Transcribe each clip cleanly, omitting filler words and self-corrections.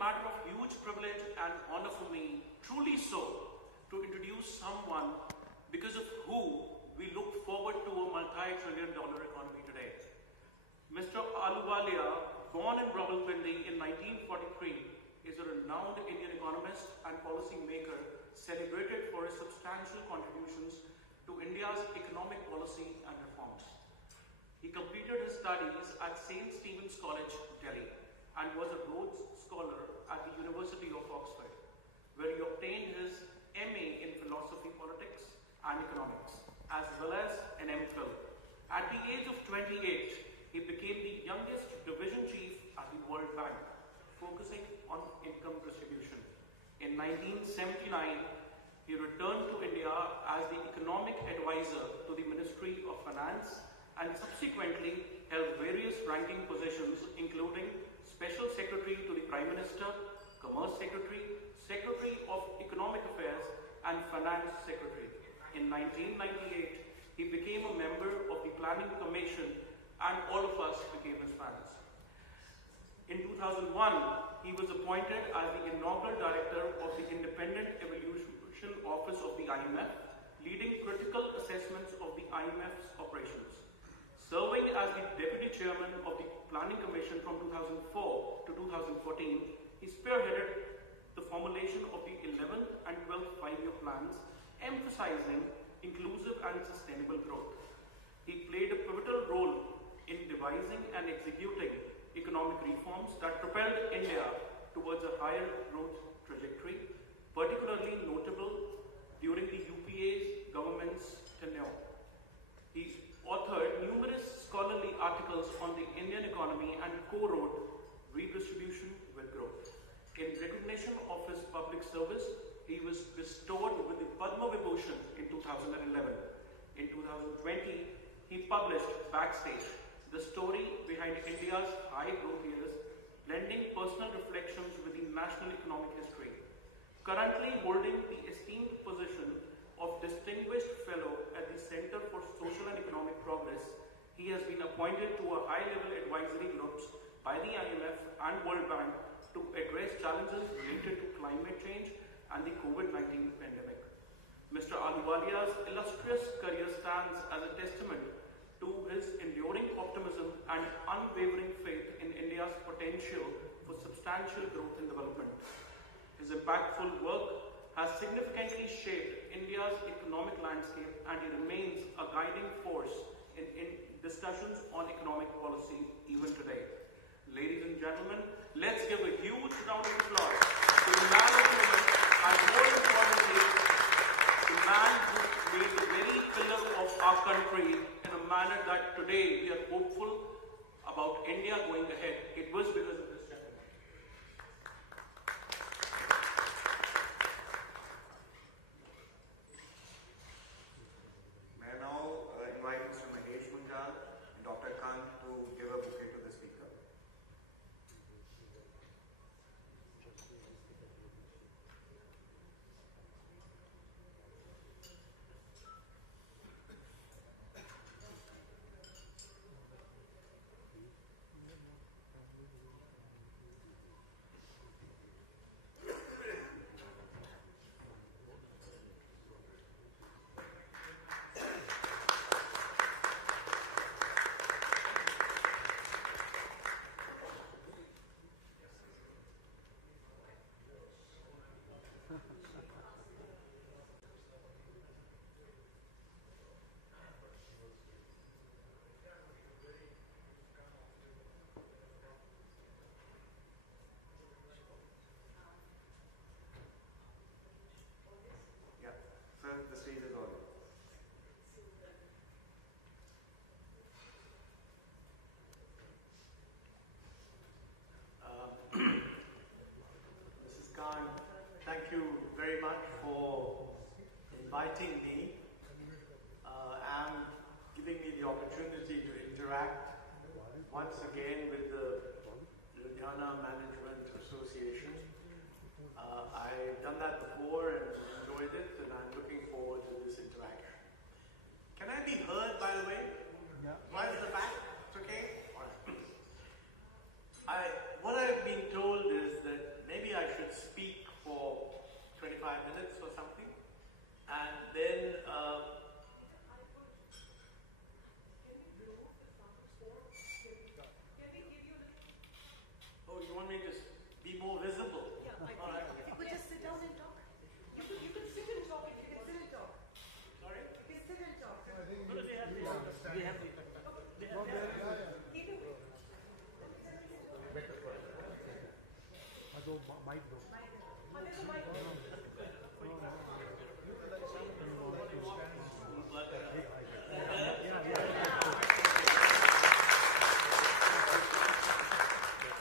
matter of huge privilege and honor for me, truly so, to introduce someone because of who we look forward to a multi-trillion-dollar economy today. Mr. Ahluwalia, born in Rawalpindi in 1943, is a renowned Indian economist and policy maker celebrated for his substantial contributions to India's economic policy and reforms. He completed his studies at St. Stephen's College, Delhi, and was a Rhodes Scholar at the University of Oxford, where he obtained his MA in Philosophy, Politics and Economics, as well as an MPhil. At the age of 28, he became the youngest division chief at the World Bank, focusing on income distribution. In 1979, he returned to India as the economic advisor to the Ministry of Finance and subsequently held various ranking positions, including Special Secretary to the Prime Minister, Commerce Secretary, Secretary of Economic Affairs, and Finance Secretary. In 1998, he became a member of the Planning Commission, and all of us became his fans. In 2001, he was appointed as the inaugural director of the Independent Evaluation Office of the IMF, leading critical assessments of the IMF's operations. Serving as the Deputy Chairman of the Planning Commission from 2004 to 2014, he spearheaded the formulation of the 11th and 12th five-year plans, emphasizing inclusive and sustainable growth. He played a pivotal role in devising and executing economic reforms that propelled India towards a higher growth trajectory, particularly notable during the UPA's government's tenure. He authored numerous scholarly articles on the Indian economy and co-wrote Redistribution with Growth. In recognition of his public service, he was bestowed with the Padma Vibhushan in 2011. In 2020, he published Backstage, the story behind India's high growth years, blending personal reflections with the national economic history. Currently holding the esteemed position of Distinguished Fellow at the Center for Social and Economic Progress, he has been appointed to a high-level advisory groups by the IMF and World Bank to address challenges related to climate change and the COVID-19 pandemic. Mr. Ahluwalia's illustrious career stands as a testament to his enduring optimism and unwavering faith in India's potential for substantial growth and development. His impactful work has significantly shaped India's economic landscape, and he remains a guiding force in discussions on economic policy even today. Ladies and gentlemen, let's give a huge round of applause to the man of the moment, and more importantly, the man who made the very pillar of our country in a manner that today we are hopeful about India going ahead. It was because of this gentleman. May I now invite Mr. Mahesh Munjal and Dr. Kant to give a bouquet to the speaker. The stage is all yours. Mrs. Khan, thank you very much for inviting me and giving me the opportunity to interact once again with the Ludhiana Management Association. I've done that before and enjoyed it, and I'm looking forward to this interaction. Can I be heard, by the way? Yeah. Right at the back? It's okay? All right. What I've been told is that maybe 35 minutes or something. And then oh, you want me to be more visible? Yeah, I think. All right. You could just sit down and talk. You could sit and talk if you can sit and talk. Sorry? You can sit and talk. Either way.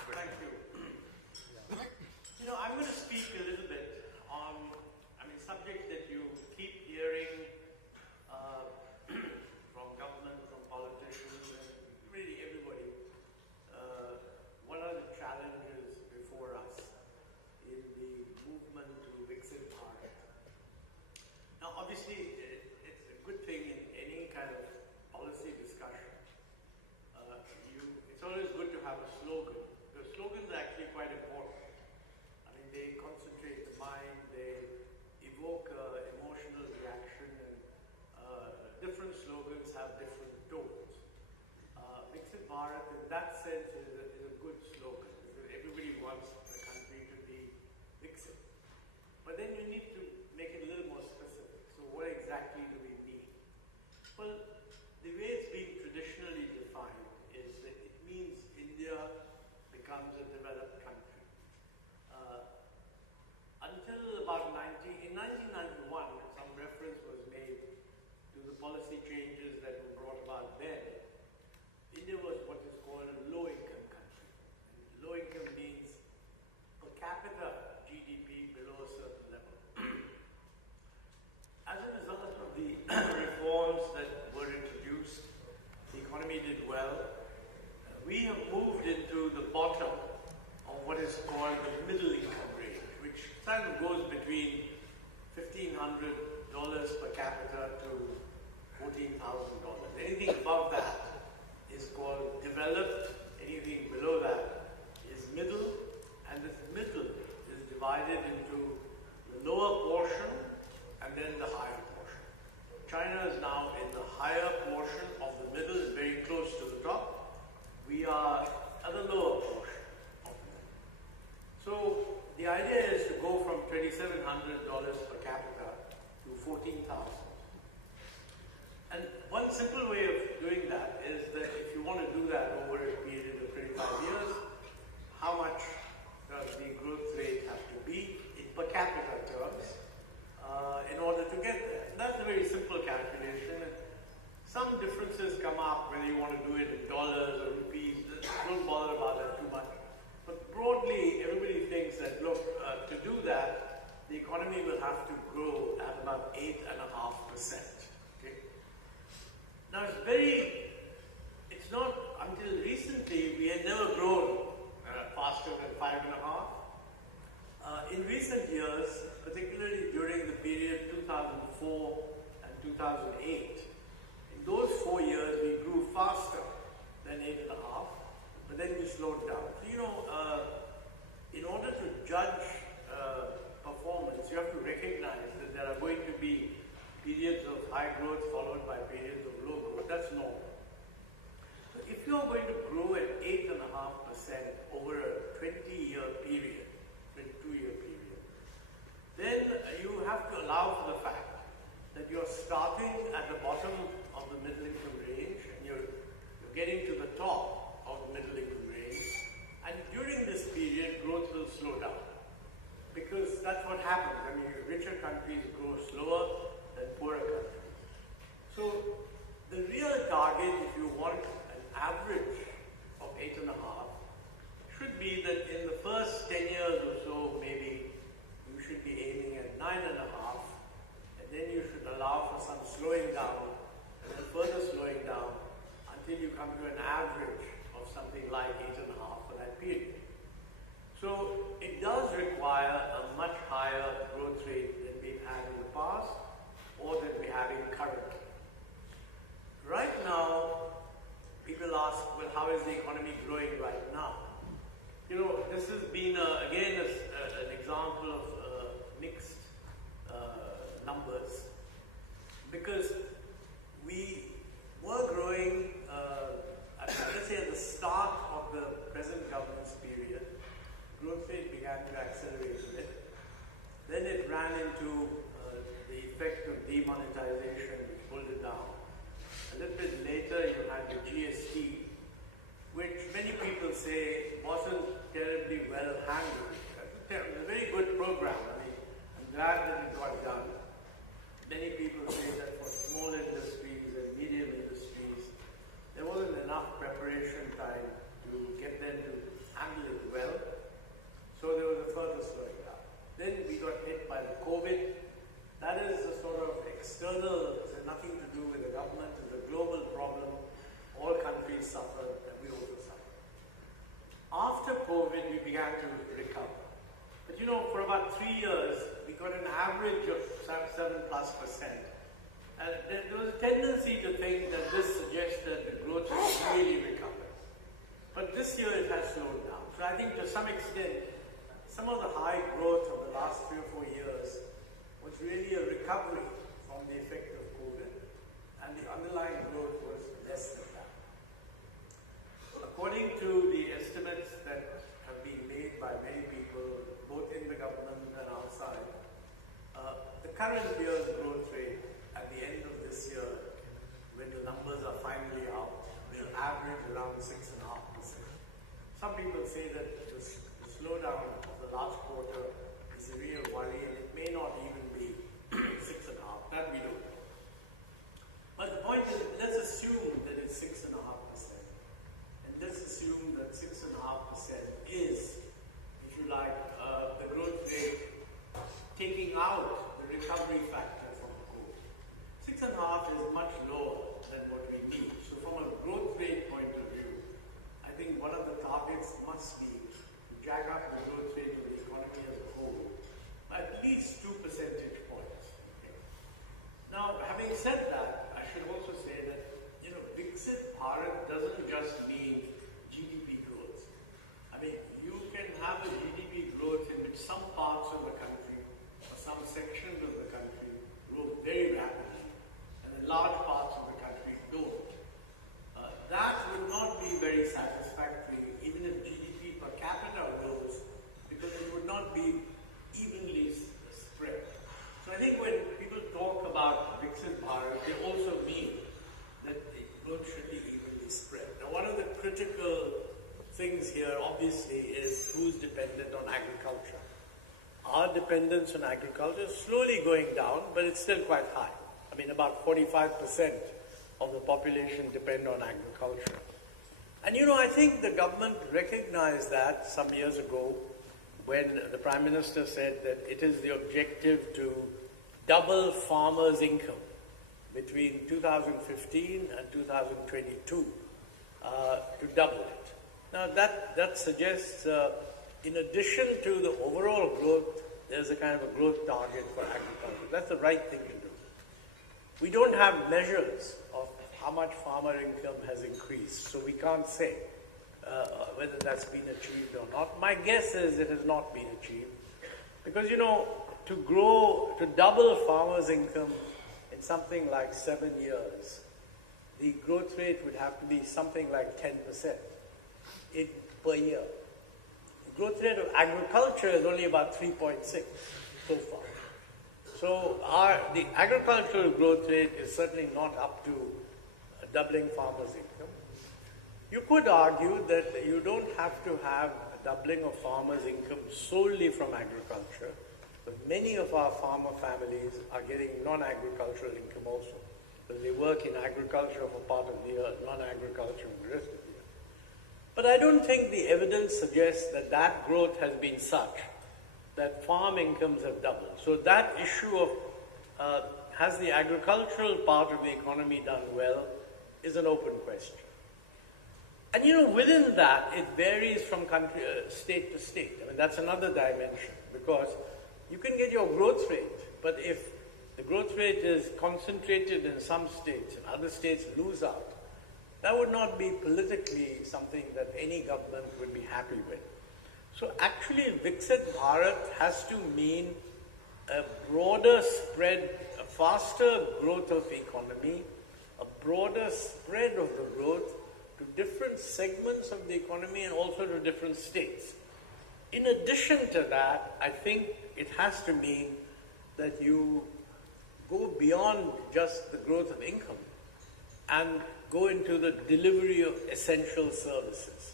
Thank you. You know, I'm going to speak a little bit on, subject that you keep hearing from government, from politicians, and really everybody. What are the challenges before us in the movement to Viksit Bharat? Now, obviously, it's a good thing in any kind of policy discussion. It's always good to have a slogan. The slogans are actually quite important. They concentrate the mind, they evoke emotional reaction, and different slogans have different tones. Viksit Bharat, in that sense, is a good slogan because everybody wants the country to be Viksit. But then you need to make it a little more specific. So what exactly do we mean? Well, the way it's been traditionally defined is that it means India becomes a developed country. Until about in 1991, some reference was made to the policy changes that were brought about then. India was what is called a low-income country. And low income means per capita GDP below a certain level. As a result of the reforms that were introduced, the economy did well. We have moved into the bottom of what is called the middle income range, which kind of goes between $1,500 per capita to $14,000. Anything above that is called developed, anything below that is middle, and this middle is divided into the lower portion and then the higher portion. China is now in the higher portion of the middle, is very close to the top. We are at the lower portion of the middle. So the idea is to go from $2,700 per capita to $14,000. And one simple way of doing that is that if you want to do that over a period of 25 years, how much does the growth rate have to be in per capita terms in order to get there? And that's a very simple calculation. Some differences come up whether you want to do it in dollars or rupees. Don't bother about that too much. But broadly, everybody thinks that, look, to do that, the economy will have to grow at about 8.5%. Okay? Now, it's not until recently we had never grown faster than 5.5%. In recent years, particularly during the period 2004 and 2008, in those 4 years we grew faster than 8.5%, but then we slowed down. So, in order to judge performance, you have to recognize that there are going to be periods of high growth followed by periods of low growth. That's normal. So if you're going to grow at 8.5% over a 20-year period, 22-year period, then you have to allow for the fact that you're starting at the bottom of the middle income range and you're getting to the top of the middle income range. And during this period, growth will slow down. Because that's what happens. Richer countries grow slower than poorer countries. So the real target, if you want an average of 8.5, should be that in the first 10 years or so, maybe you should be aiming at 9.5, and then you should allow for some slowing down, and then further slowing down until you come to an average of something like 8.5 for that period. So it does require a much higher growth rate than we've had in the past or that we're having currently. Right now, people ask, well, how is the economy growing right now? This has been, again, an example of mixed ran into the effect of demonetization, which pulled it down. A little bit later, you had the GST, which many people say wasn't terribly well handled. It was a very good program. I mean, I'm glad that it got done. Many people say that for small industries and medium industries, there wasn't enough preparation time to get them to handle it well. So there was a further slowing down. Then we got hit by the COVID. That is a sort of external, it has nothing to do with the government, it's a global problem. All countries suffered and we also suffered. After COVID, we began to recover. But you know, for about 3 years, we got an average of 7+%. And there was a tendency to think that this suggested the growth was really recovered. But this year it has slowed down. So I think to some extent, some of the high growth of the last 3 or 4 years was really a recovery from the effect of COVID, and the underlying growth was less than that. According to the estimates that have been made by many people, both in the government and outside, the current year's growth rate at the end of this year, when the numbers are finally out, will average around 6.5%. Some people say that the slowdown of the last quarter is a real worry, and it may not even be 6.5%. That we don't know. But the point is, let's assume that it's 6.5%. And let's assume that 6.5% is, if you like, the growth rate taking out the recovery factor from the COVID. 6.5% is much lower than what we need. So from a growth rate point of view, I think one of the targets must be to jack up the growth rate of the economy as a whole by at least 2 percentage points. Okay. Now, having said that, I should also say that, you know, Viksit Bharat doesn't just mean GDP growth. I mean, you can have a GDP growth in which some parts of the country or some sections of the country grow very rapidly, and in large parts of the country don't. That would not be very satisfactory, even if GDP per capita rose, because it would not be evenly spread. So I think when people talk about Viksit Bharat, they also mean that the growth should be evenly spread. Now, one of the critical things here, obviously, is who's dependent on agriculture. Our dependence on agriculture is slowly going down, but it's still quite high. I mean, about 45% of the population depend on agriculture. And you know, I think the government recognized that some years ago when the Prime Minister said that it is the objective to double farmers' income between 2015 and 2022, to double it. Now that suggests, in addition to the overall growth, there's a kind of a growth target for agriculture. That's the right thing to do. We don't have measures of how much farmer income has increased, so we can't say whether that's been achieved or not. My guess is it has not been achieved, because you know, to double farmers' income in something like 7 years, the growth rate would have to be something like 10% per year. The growth rate of agriculture is only about 3.6 so far. So the agricultural growth rate is certainly not up to doubling farmers' income. You could argue that you don't have to have a doubling of farmers' income solely from agriculture, but many of our farmer families are getting non-agricultural income also, because they work in agriculture for part of the year, non-agriculture for the rest of the year. But I don't think the evidence suggests that that growth has been such that farm incomes have doubled. So that issue of has the agricultural part of the economy done well is an open question. And you know, within that, it varies from state to state. I mean, that's another dimension, because you can get your growth rate, but if the growth rate is concentrated in some states and other states lose out, that would not be politically something that any government would be happy with. So actually, Viksit Bharat has to mean a broader spread, a faster growth of the economy, a broader spread of the growth to different segments of the economy and also to different states. In addition to that, I think it has to mean that you go beyond just the growth of income and go into the delivery of essential services.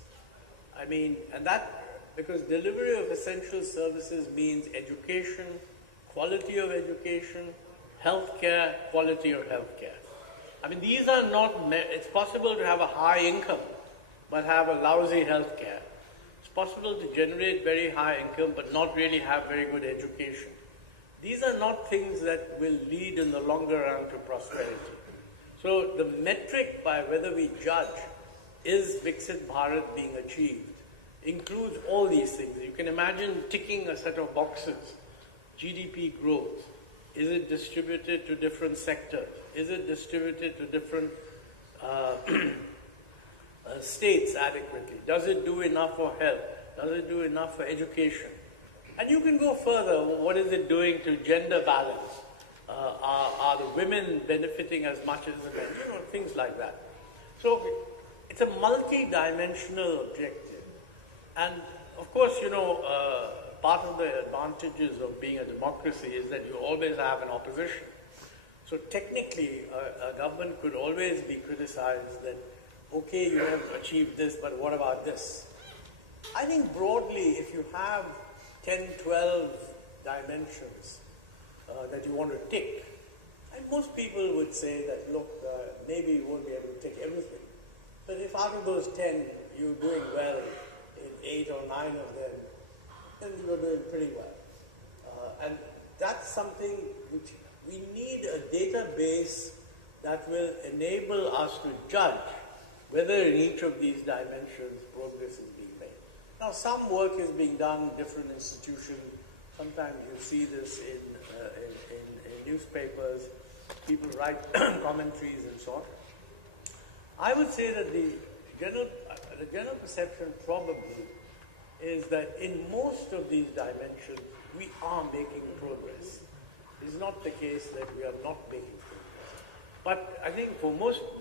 I mean, and that, because delivery of essential services means education, quality of education, healthcare, quality of healthcare. I mean, these are not, it's possible to have a high income but have a lousy healthcare. It's possible to generate very high income but not really have very good education. These are not things that will lead in the longer run to prosperity. So the metric by whether we judge is Viksit Bharat being achieved includes all these things. You can imagine ticking a set of boxes. GDP growth. Is it distributed to different sectors? Is it distributed to different states adequately? Does it do enough for health? Does it do enough for education? And you can go further. What is it doing to gender balance? Are the women benefiting as much as the men? You know, things like that. So it's a multi-dimensional objective. And of course, you know, part of the advantages of being a democracy is that you always have an opposition. So technically, a government could always be criticized that, okay, you have achieved this, but what about this? I think broadly, if you have 10, 12 dimensions that you want to tick, and most people would say that, look, maybe you won't be able to tick everything. But if out of those 10, you're doing well in 8 or 9 of them, then you're doing pretty well. And that's something which we need a database that will enable us to judge whether in each of these dimensions progress is being made. Now, some work is being done in different institutions. Sometimes you see this in newspapers. People write commentaries and so on. I would say that the general perception probably is that in most of these dimensions, we are making progress. It's not the case that we are not making progress. But I think for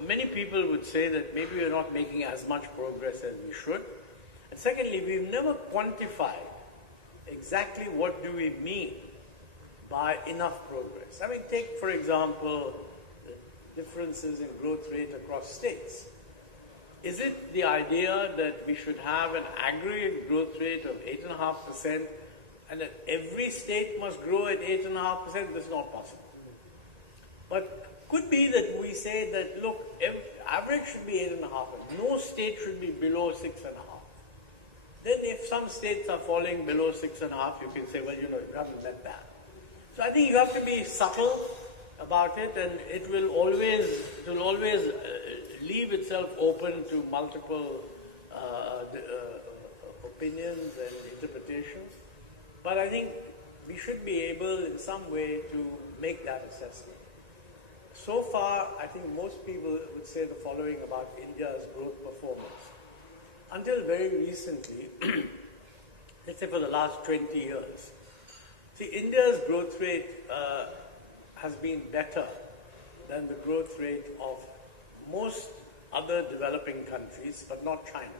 many people would say that maybe we are not making as much progress as we should. And secondly, we've never quantified exactly what do we mean by enough progress. I mean, take, for example, the differences in growth rate across states. Is it the idea that we should have an aggregate growth rate of 8.5% and that every state must grow at 8.5%? This is not possible. But could be that we say that, look, average should be 8.5%. No state should be below 6.5%. Then if some states are falling below 6.5%, you can say, well, you know, you haven't met that. So I think you have to be subtle about it, and it will always leave itself open to multiple opinions and interpretations. But I think we should be able in some way to make that assessment. So far, I think most people would say the following about India's growth performance. Until very recently, let's say for the last 20 years, see, India's growth rate has been better than the growth rate of most other developing countries, but not China.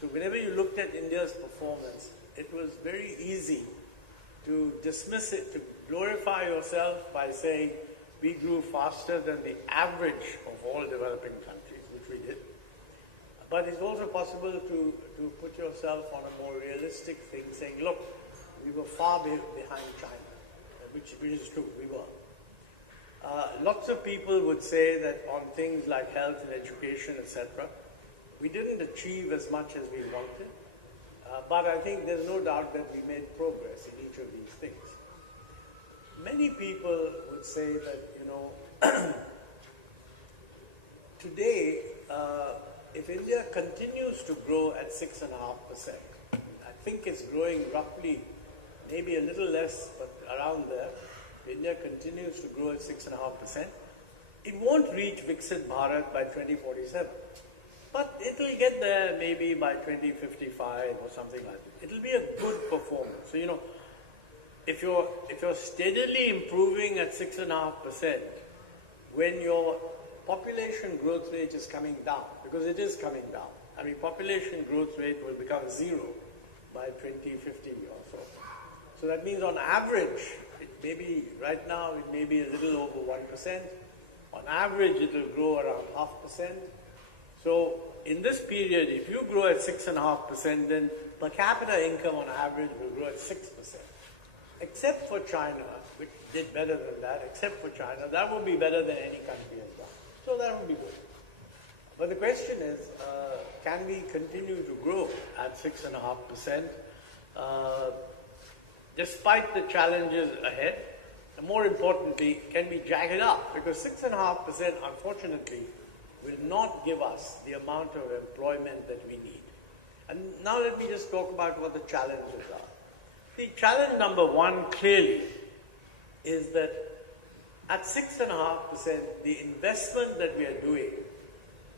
So whenever you looked at India's performance, it was very easy to dismiss it, to glorify yourself by saying we grew faster than the average of all developing countries, which we did. But it's also possible to put yourself on a more realistic thing, saying, look, we were far behind China, which is true, we were. Lots of people would say that on things like health and education, etc., we didn't achieve as much as we wanted, but I think there's no doubt that we made progress in each of these things. Many people would say that, you know, today, if India continues to grow at 6.5%, I think it's growing roughly, maybe a little less, but around there. India continues to grow at 6.5%. It won't reach Viksit Bharat by 2047, but it will get there maybe by 2055 or something like that. It will be a good performance. So, you know, if you're steadily improving at 6.5%, when your population growth rate is coming down, because it is coming down. I mean, population growth rate will become 0 by 2050 or so. So that means on average, it may be, right now, it may be a little over 1%. On average, it will grow around 0.5%. So in this period, if you grow at 6.5%, then per capita income on average will grow at 6%. Except for China, which did better than that, except for China, that will be better than any country has done. So that will be good. But the question is, can we continue to grow at 6.5%? Despite the challenges ahead, and more importantly, can we jack it up? Because 6.5%, unfortunately, will not give us the amount of employment that we need. And now let me just talk about what the challenges are. The challenge number one clearly is that at 6.5%, the investment that we are doing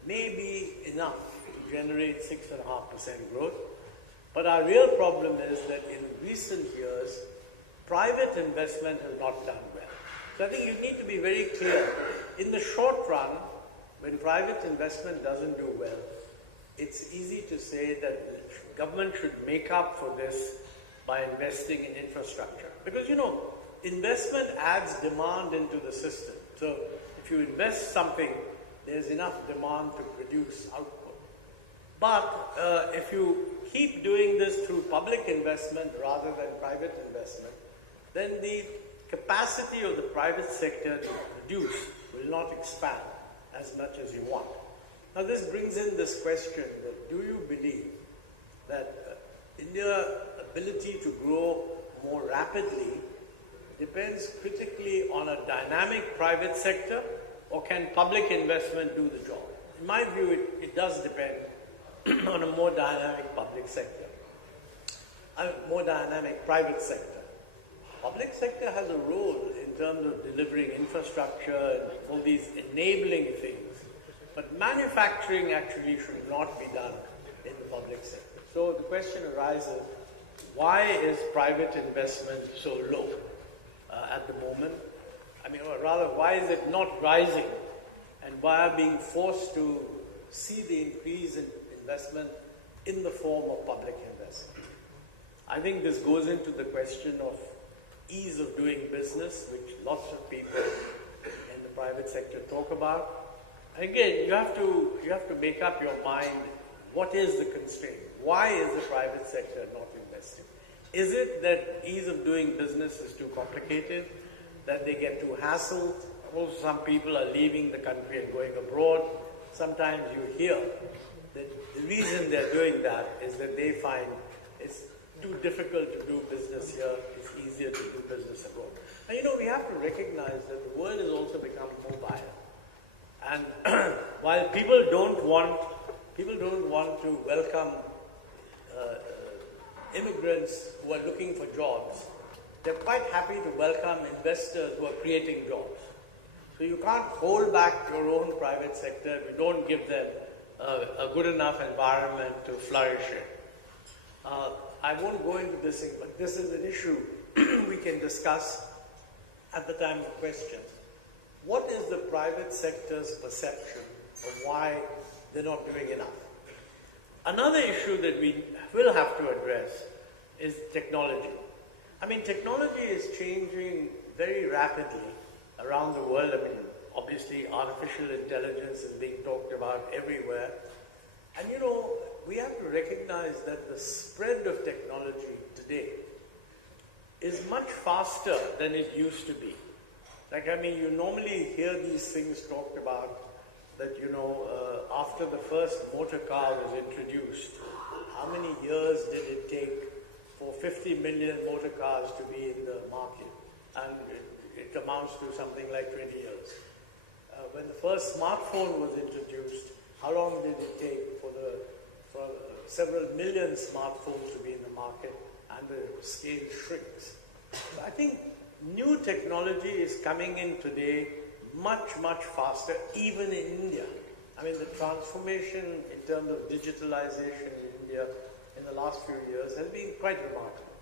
may be enough to generate 6.5% growth. But our real problem is that in recent years, private investment has not done well. So I think you need to be very clear. In the short run, when private investment doesn't do well, it's easy to say that the government should make up for this by investing in infrastructure. Because, you know, investment adds demand into the system. So if you invest something, there's enough demand to produce output. But if you keep doing this through public investment rather than private investment, then the capacity of the private sector to produce will not expand as much as you want. Now this brings in this question that do you believe that India's ability to grow more rapidly depends critically on a dynamic private sector, or can public investment do the job? In my view, it does depend on a more dynamic public sector, a more dynamic private sector. Public sector has a role in terms of delivering infrastructure and all these enabling things, but manufacturing actually should not be done in the public sector. So the question arises, why is private investment so low at the moment? I mean, or rather, why is it not rising? And why are being forced to see the increase in investment in the form of public investment? I think this goes into the question of ease of doing business, which lots of people in the private sector talk about. Again, you have to make up your mind, what is the constraint? Why is the private sector not investing? Is it that ease of doing business is too complicated, that they get too hassled? Also, some people are leaving the country and going abroad. Sometimes you hear that the reason they're doing that is that they find it's too difficult to do business here, it's easier to do business abroad. And you know, we have to recognize that the world has also become mobile. And while people don't want to welcome immigrants who are looking for jobs, they're quite happy to welcome investors who are creating jobs. So you can't hold back your own private sector if you don't give them a good enough environment to flourish in. I won't go into this, but this is an issue we can discuss at the time of questions. What is the private sector's perception of why they're not doing enough? Another issue that we will have to address is technology. I mean, technology is changing very rapidly around the world. I mean, obviously artificial intelligence is being talked about everywhere. And you know, we have to recognize that the spread of technology today is much faster than it used to be. Like, I mean, you normally hear these things talked about that, you know, after the first motor car was introduced, how many years did it take for 50 million motor cars to be in the market? And it amounts to something like 20 years. When the first smartphone was introduced, how long did it take for several million smartphones to be in the market, and the scale shrinks? So I think new technology is coming in today much, much faster, even in India. I mean, the transformation in terms of digitalization in India in the last few years has been quite remarkable.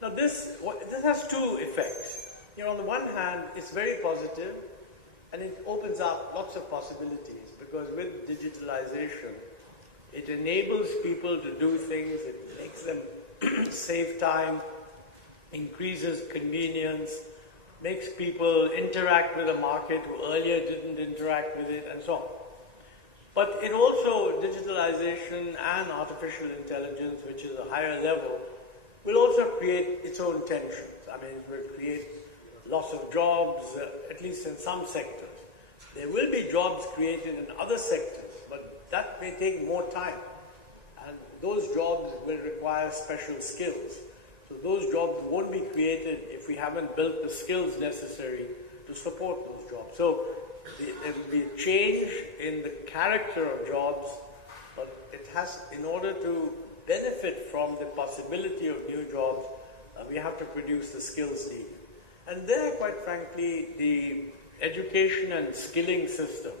Now this has two effects. You know, on the one hand, it's very positive, and it opens up lots of possibilities, because with digitalization, it enables people to do things, it makes them save time, increases convenience, makes people interact with the market who earlier didn't interact with it, and so on. But it also, digitalization and artificial intelligence, which is a higher level, will also create its own tensions. I mean, it will create loss of jobs, at least in some sectors. There will be jobs created in other sectors, but that may take more time. And those jobs will require special skills. So those jobs won't be created if we haven't built the skills necessary to support those jobs. So there will be a change in the character of jobs, but it has, in order to benefit from the possibility of new jobs, we have to produce the skills needed. And there, quite frankly, the education and skilling system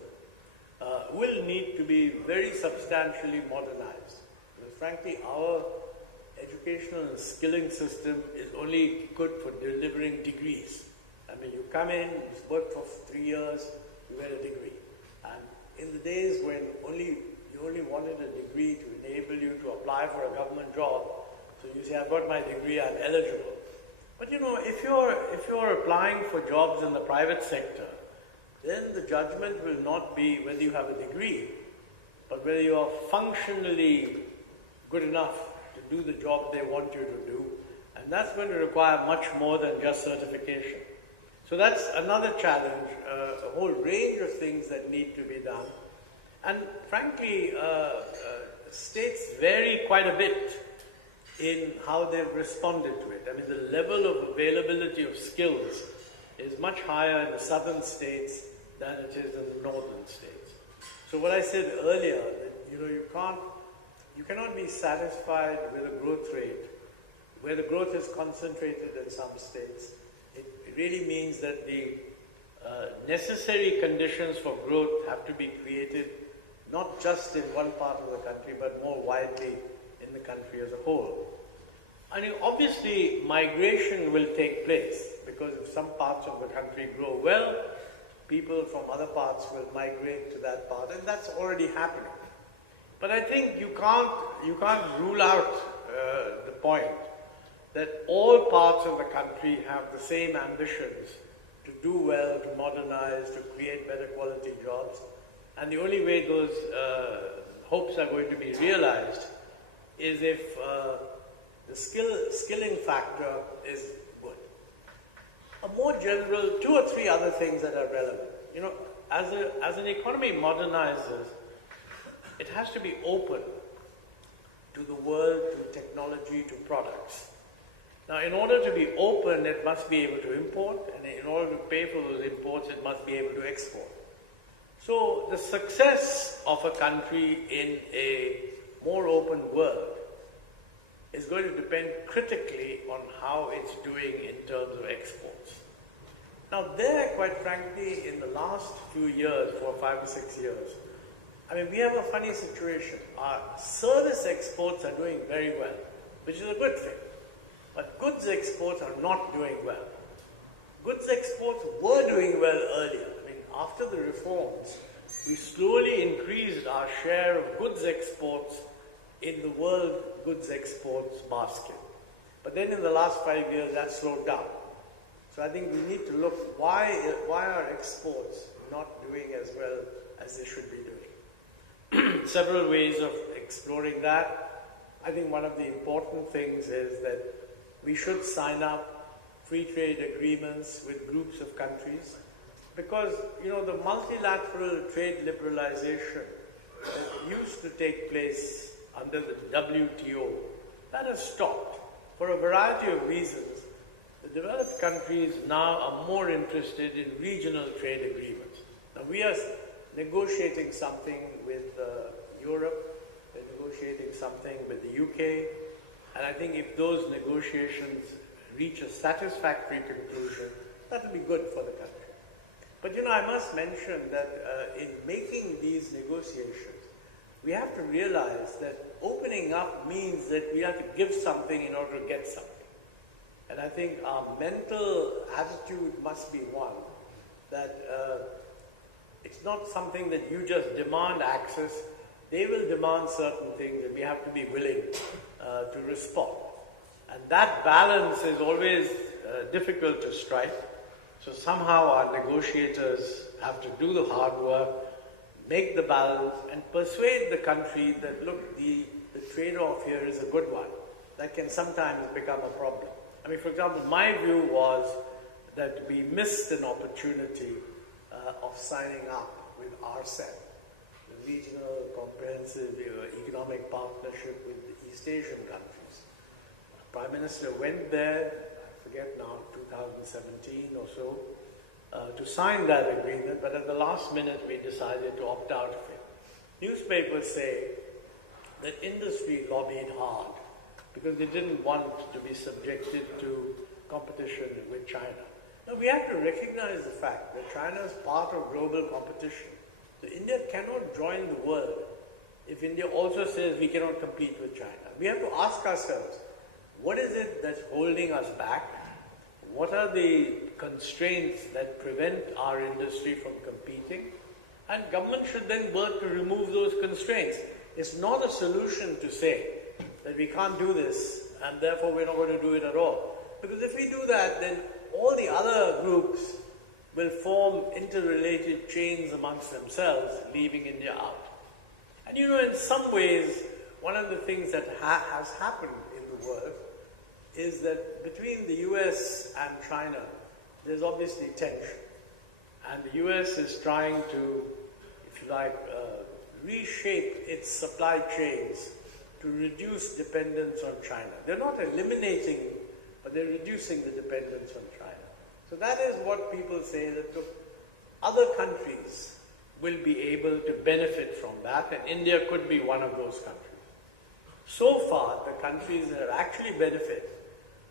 will need to be very substantially modernized. Because frankly, our educational and skilling system is only good for delivering degrees. I mean, you come in, you work for 3 years, you get a degree. And in the days when you only wanted a degree to enable you to apply for a government job, so you say, I've got my degree, I'm eligible. But you know, if you're applying for jobs in the private sector, then the judgment will not be whether you have a degree, but whether you are functionally good enough to do the job they want you to do. And that's going to require much more than just certification. So that's another challenge, a whole range of things that need to be done. And frankly, states vary quite a bit in how they've responded to it. I mean, the level of availability of skills is much higher in the southern states than it is in the northern states. So what I said earlier, that, you know, you cannot be satisfied with a growth rate where the growth is concentrated in some states. It really means that the necessary conditions for growth have to be created not just in one part of the country, but more widely in the country as a whole. I mean, obviously, migration will take place, because if some parts of the country grow well, people from other parts will migrate to that part, and that's already happening. But I think you can't rule out the point that all parts of the country have the same ambitions to do well, to modernize, to create better quality jobs. And the only way those hopes are going to be realized is if the skilling factor is good. A more general, 2 or 3 other things that are relevant. You know, as an economy modernizes, it has to be open to the world, to technology, to products. Now, in order to be open, it must be able to import, and in order to pay for those imports, it must be able to export. So, the success of a country in a more open world is going to depend critically on how it's doing in terms of exports. Now, there, quite frankly, in the last few years, 4, 5 or 6 years, I mean, we have a funny situation. Our service exports are doing very well, which is a good thing. But goods exports are not doing well. Goods exports were doing well earlier. I mean, after the reforms, we slowly increased our share of goods exports in the world goods exports basket. But then in the last 5 years, that slowed down. So I think we need to look why are exports not doing as well as they should be doing. Several ways of exploring that. I think one of the important things is that we should sign up free trade agreements with groups of countries, because, you know, the multilateral trade liberalization that used to take place under the WTO, that has stopped for a variety of reasons. The developed countries now are more interested in regional trade agreements. Now, we are negotiating something with Europe, we're negotiating something with the UK, and I think if those negotiations reach a satisfactory conclusion, that will be good for the country. But you know, I must mention that in making these negotiations, we have to realize that opening up means that we have to give something in order to get something. And I think our mental attitude must be one that it's not something that you just demand access. They will demand certain things, and we have to be willing to respond. And that balance is always difficult to strike. So somehow our negotiators have to do the hard work, make the balance, and persuade the country that, look, the trade-off here is a good one. That can sometimes become a problem. I mean, for example, my view was that we missed an opportunity of signing up with RCEP, the Regional Comprehensive Economic Partnership with the East Asian countries. The Prime Minister went there, I forget now, 2017 or so, to sign that agreement, but at the last minute we decided to opt out of it. Newspapers say that industry lobbied hard because they didn't want to be subjected to competition with China. Now we have to recognize the fact that China is part of global competition. So India cannot join the world if India also says we cannot compete with China. We have to ask ourselves, what is it that's holding us back? What are the constraints that prevent our industry from competing? And government should then work to remove those constraints. It's not a solution to say that we can't do this and therefore we're not going to do it at all. Because if we do that, then all the other groups will form interrelated chains amongst themselves, leaving India out. And you know, in some ways, one of the things that has happened in the world is that between the US and China, there's obviously tension. And the US is trying to, if you like, reshape its supply chains to reduce dependence on China. They're not eliminating, but they're reducing the dependence on China. So that is what people say, that look, other countries will be able to benefit from that, and India could be one of those countries. So far, the countries that actually benefit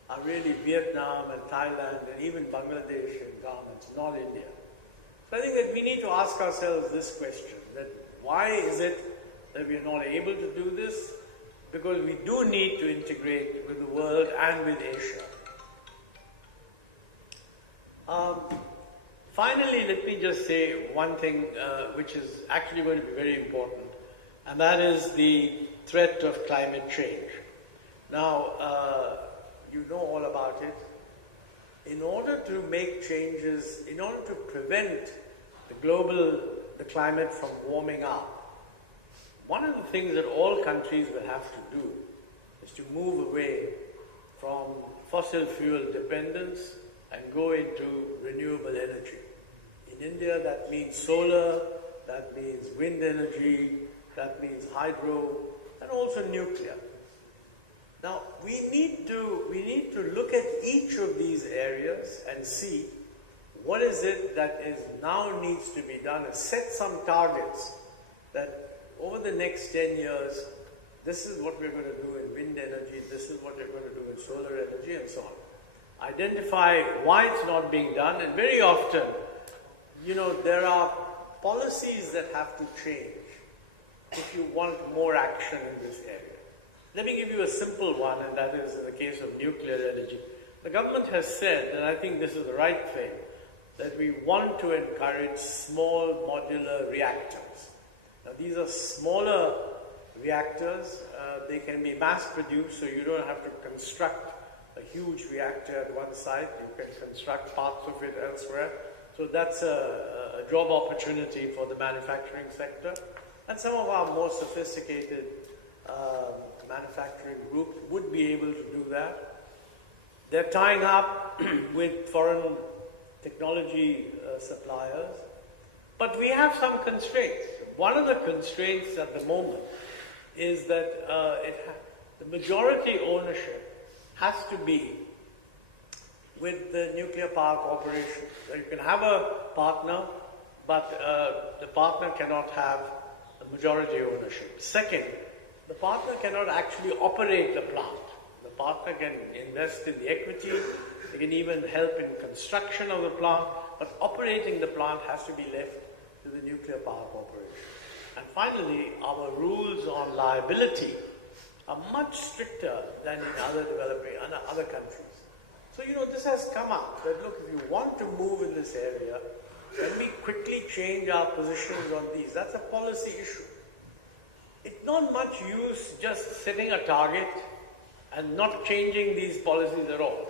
are really Vietnam and Thailand and even Bangladesh and governments, not India. So I think that we need to ask ourselves this question, that why is it that we are not able to do this? Because we do need to integrate with the world and with Asia. Finally, let me just say one thing which is actually going to be very important, and that is the threat of climate change. Now, you know all about it. In order to make changes, in order to prevent the climate from warming up, one of the things that all countries will have to do is to move away from fossil fuel dependence and go into renewable energy. In India, that means solar, that means wind energy, that means hydro, and also nuclear. Now, we need to look at each of these areas and see what is it that now needs to be done, and set some targets that over the next 10 years, this is what we're going to do in wind energy, this is what we're going to do in solar energy, and so on. Identify why it's not being done, and very often, you know, there are policies that have to change if you want more action in this area. Let me give you a simple one, and that is in the case of nuclear energy. The government has said, and I think this is the right thing, that we want to encourage small modular reactors. Now, these are smaller reactors. They can be mass-produced, so you don't have to construct a huge reactor at one site. You can construct parts of it elsewhere. So that's a job opportunity for the manufacturing sector. And some of our more sophisticated manufacturing groups would be able to do that. They're tying up with foreign technology suppliers. But we have some constraints. One of the constraints at the moment is that the majority ownership has to be with the nuclear power corporation. So you can have a partner, but the partner cannot have the majority ownership. Second, the partner cannot actually operate the plant. The partner can invest in the equity, they can even help in construction of the plant, but operating the plant has to be left to the nuclear power corporation. And finally, our rules on liability are much stricter than in other countries. So, you know, this has come up that, look, if you want to move in this area, then we quickly change our positions on these. That's a policy issue. It's not much use just setting a target and not changing these policies at all.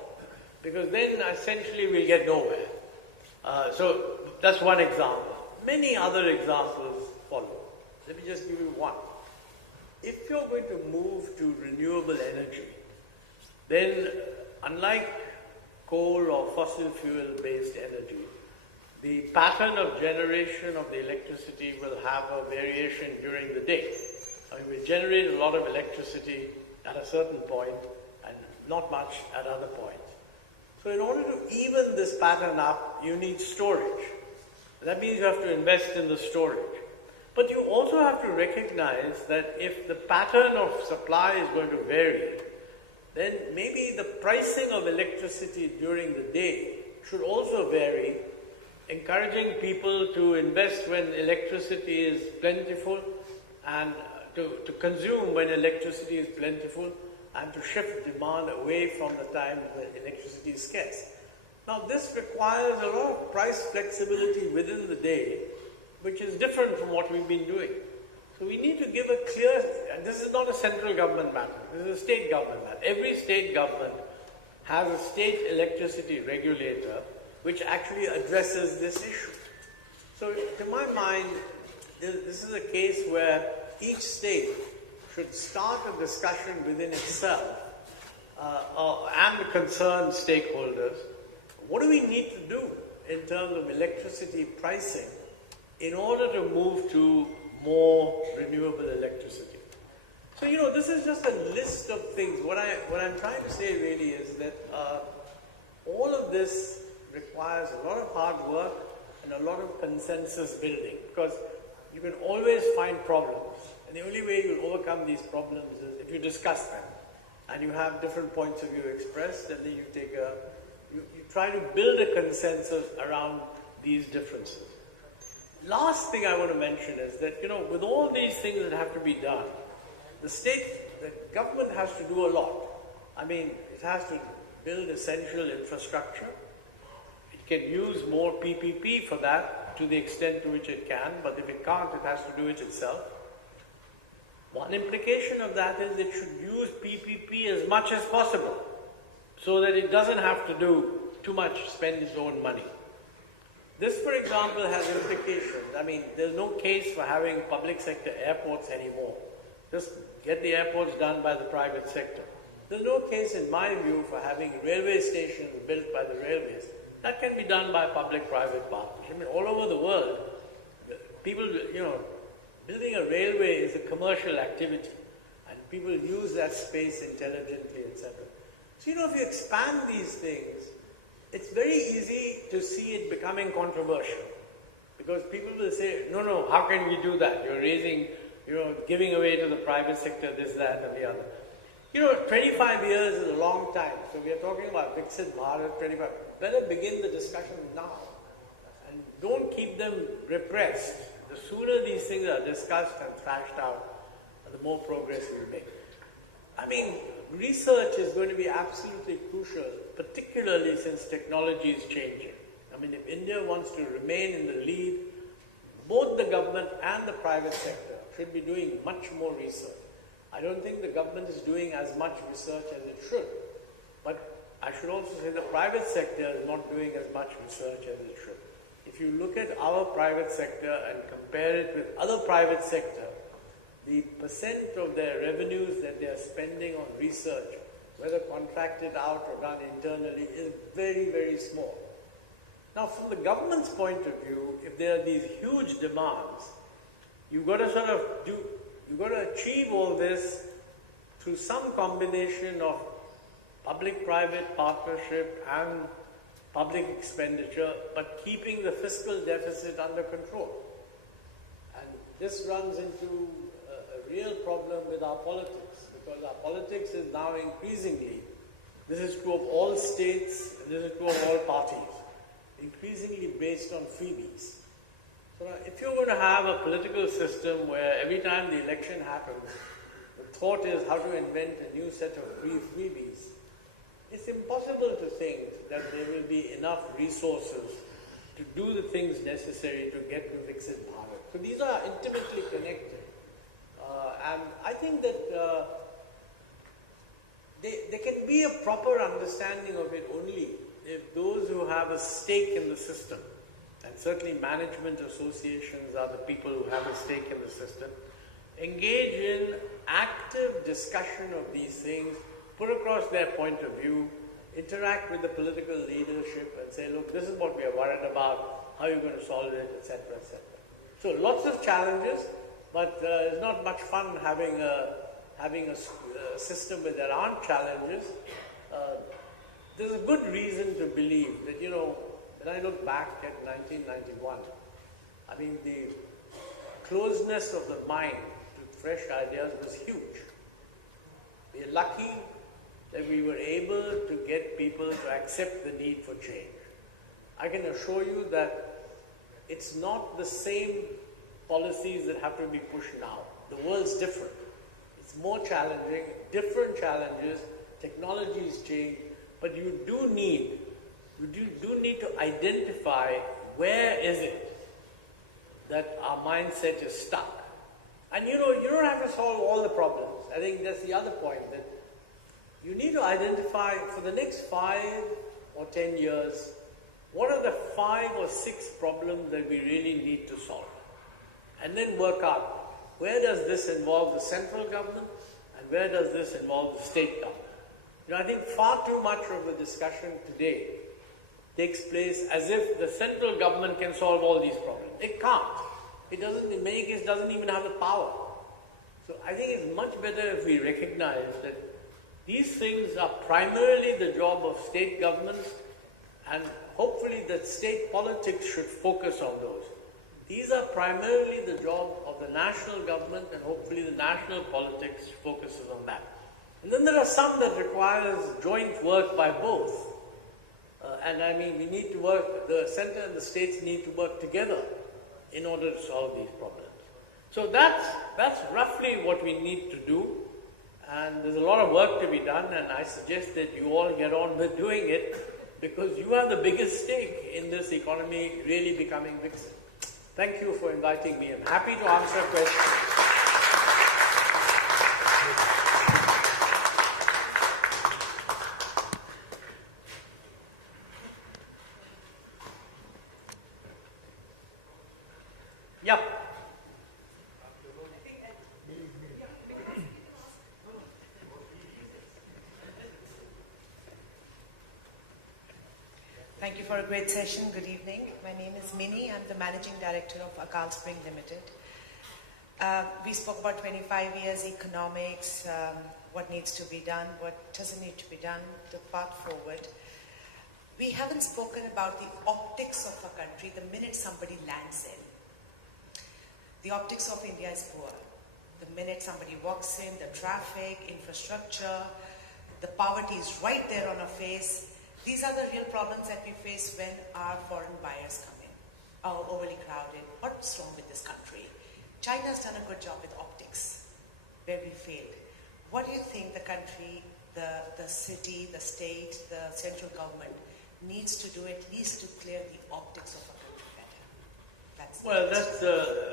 Because then essentially we'll get nowhere. So that's one example. Many other examples follow. Let me just give you one. If you're going to move to renewable energy, then unlike coal or fossil fuel based energy, the pattern of generation of the electricity will have a variation during the day. I mean, we generate a lot of electricity at a certain point and not much at other points. So in order to even this pattern up, you need storage. That means you have to invest in the storage. But you also have to recognize that if the pattern of supply is going to vary, then maybe the pricing of electricity during the day should also vary, encouraging people to invest when electricity is plentiful and to consume when electricity is plentiful and to shift demand away from the time when electricity is scarce. Now this requires a lot of price flexibility within the day, which is different from what we've been doing. So we need to give a clear, and this is not a central government matter, this is a state government matter. Every state government has a state electricity regulator which actually addresses this issue. So to my mind, this is a case where each state should start a discussion within itself and the concerned stakeholders. What do we need to do in terms of electricity pricing in order to move to more renewable electricity? So, this is just a list of things. What I'm trying to say really is that all of this requires a lot of hard work and a lot of consensus building, because you can always find problems. And the only way you'll overcome these problems is if you discuss them and you have different points of view expressed, and then you try to build a consensus around these differences. Last thing I want to mention is that, with all these things that have to be done, the government has to do a lot. I mean, it has to build essential infrastructure. It can use more PPP for that to the extent to which it can, but if it can't, it has to do it itself. One implication of that is it should use PPP as much as possible so that it doesn't have to do too much, spend its own money. This, for example, has implications. I mean, there's no case for having public sector airports anymore. Just get the airports done by the private sector. There's no case, in my view, for having railway stations built by the railways. That can be done by public-private partnership. I mean, all over the world, people, building a railway is a commercial activity, and people use that space intelligently, etc. So, if you expand these things, it's very easy to see it becoming controversial, because people will say, no, how can we do that? You're raising, giving away to the private sector this, that, and the other. 25 years is a long time. So we are talking about Viksit Bharat 25. Better begin the discussion now, and don't keep them repressed. The sooner these things are discussed and thrashed out, the more progress we'll make. I mean, research is going to be absolutely crucial, particularly since technology is changing. I mean, if India wants to remain in the lead, both the government and the private sector should be doing much more research. I don't think the government is doing as much research as it should. But I should also say the private sector is not doing as much research as it should. If you look at our private sector and compare it with other private sector, the percent of their revenues that they are spending on research, whether contracted out or done internally, is very, very small. Now, from the government's point of view, if there are these huge demands, you've got to you've got to achieve all this through some combination of public-private partnership and public expenditure, but keeping the fiscal deficit under control. And this runs into a real problem with our politics, because our politics is now increasingly, this is true of all states, and this is true of all parties, increasingly based on freebies. So if you're going to have a political system where every time the election happens, the thought is how to invent a new set of freebies, it's impossible to think that there will be enough resources to do the things necessary to get to Viksit Bharat. So these are intimately connected. And I think that be a proper understanding of it only if those who have a stake in the system, and certainly management associations are the people who have a stake in the system, engage in active discussion of these things, put across their point of view, interact with the political leadership and say, look, this is what we are worried about, how are you going to solve it, etc., etc. So lots of challenges, but it's not much fun having a system where there aren't challenges. There's a good reason to believe that, when I look back at 1991, I mean, the closeness of the mind to fresh ideas was huge. We are lucky that we were able to get people to accept the need for change. I can assure you that it's not the same policies that have to be pushed now. The world's different. It's more challenging, different challenges, technologies change, but you do need to identify where is it that our mindset is stuck. And you don't have to solve all the problems. I think that's the other point, that you need to identify for the next 5 or 10 years, what are the 5 or 6 problems that we really need to solve? And then work out, where does this involve the central government and where does this involve the state government? I think far too much of the discussion today takes place as if the central government can solve all these problems. It can't. It doesn't, in many cases, doesn't even have the power. So I think it's much better if we recognize that these things are primarily the job of state governments, and hopefully that state politics should focus on those. These are primarily the job of the national government, and hopefully the national politics focuses on that. And then there are some that requires joint work by both. And I mean, we need to work, the center and the states need to work together in order to solve these problems. So that's roughly what we need to do. And there's a lot of work to be done, and I suggest that you all get on with doing it, because you have the biggest stake in this economy really becoming Viksit. Thank you for inviting me. I'm happy to answer questions. Yeah. Thank you for a great session. Good evening. My name is Minnie. I'm the Managing Director of Akal Spring Limited. We spoke about 25 years economics, what needs to be done, what doesn't need to be done, the path forward. We haven't spoken about the optics of a country the minute somebody lands in. The optics of India is poor. The minute somebody walks in, the traffic, infrastructure, the poverty is right there on our face. These are the real problems that we face when our foreign buyers come in, are overly crowded. What's wrong with this country? China's done a good job with optics, where we failed. What do you think the country, the city, the state, the central government needs to do at least to clear the optics of a country better?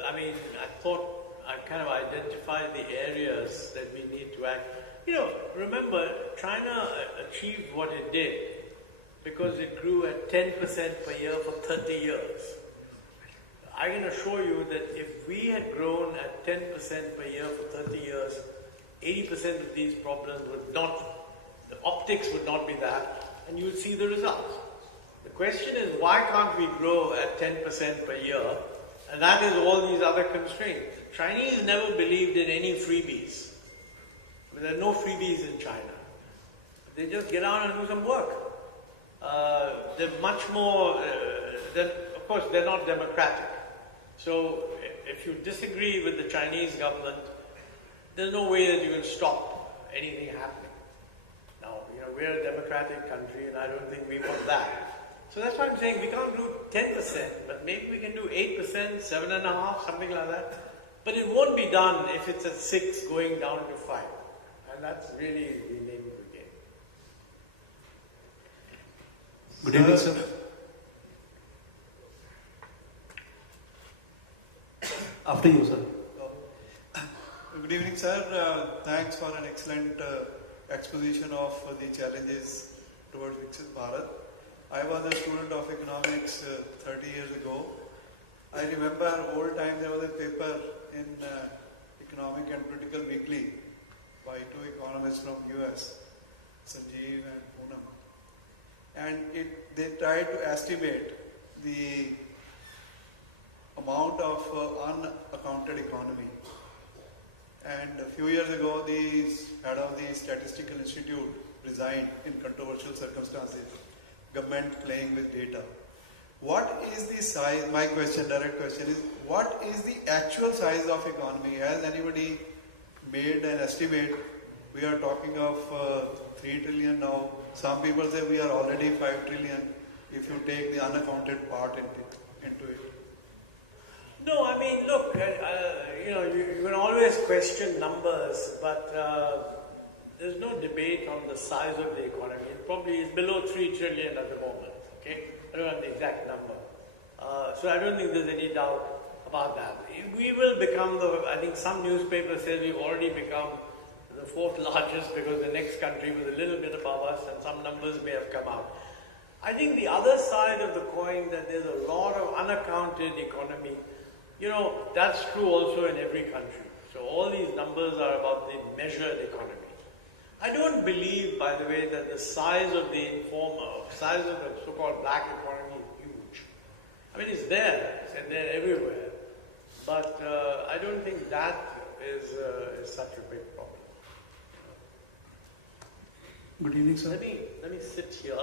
I thought I kind of identified the areas that we need to act. Remember, China achieved what it did because it grew at 10% per year for 30 years. I can assure you that if we had grown at 10% per year for 30 years, 80% of these problems the optics would not be that, and you would see the results. The question is, why can't we grow at 10% per year? And that is all these other constraints. The Chinese never believed in any freebies. There are no freebies in China. They just get out and do some work. They're much more, of course, they're not democratic. So if you disagree with the Chinese government, there's no way that you can stop anything happening. Now, we're a democratic country, and I don't think we want that. So that's why I'm saying we can't do 10%, but maybe we can do 8%, 7.5%, something like that. But it won't be done if it's at 6 going down to 5. And that's really the name of the game. Good evening, sir. After you, sir. Good evening, sir. Thanks for an excellent exposition of the challenges towards Viksit Bharat. I was a student of economics 30 years ago. I remember old times there was a paper in Economic and Political Weekly by two economists from US, Sanjeev and Poonam. And they tried to estimate the amount of unaccounted economy. And a few years ago, the head of the Statistical Institute resigned in controversial circumstances. Government playing with data. What is the size, my question, direct question is, what is the actual size of economy? Has anybody made an estimate? We are talking of 3 trillion now. Some people say we are already 5 trillion if you take the unaccounted part into it. No, I mean, look, you can always question numbers, but there's no debate on the size of the economy. It probably is below 3 trillion at the moment, okay? I don't have the exact number. So I don't think there's any doubt about that. We will become I think some newspaper says we've already become the 4th largest because the next country was a little bit above us and some numbers may have come out. I think the other side of the coin, that there's a lot of unaccounted economy, that's true also in every country. So all these numbers are about the measured economy. I don't believe, by the way, that the size of the size of the so-called black economy is huge. I mean, it's there everywhere. But I don't think that is such a big problem. Good evening, sir. Let me sit here.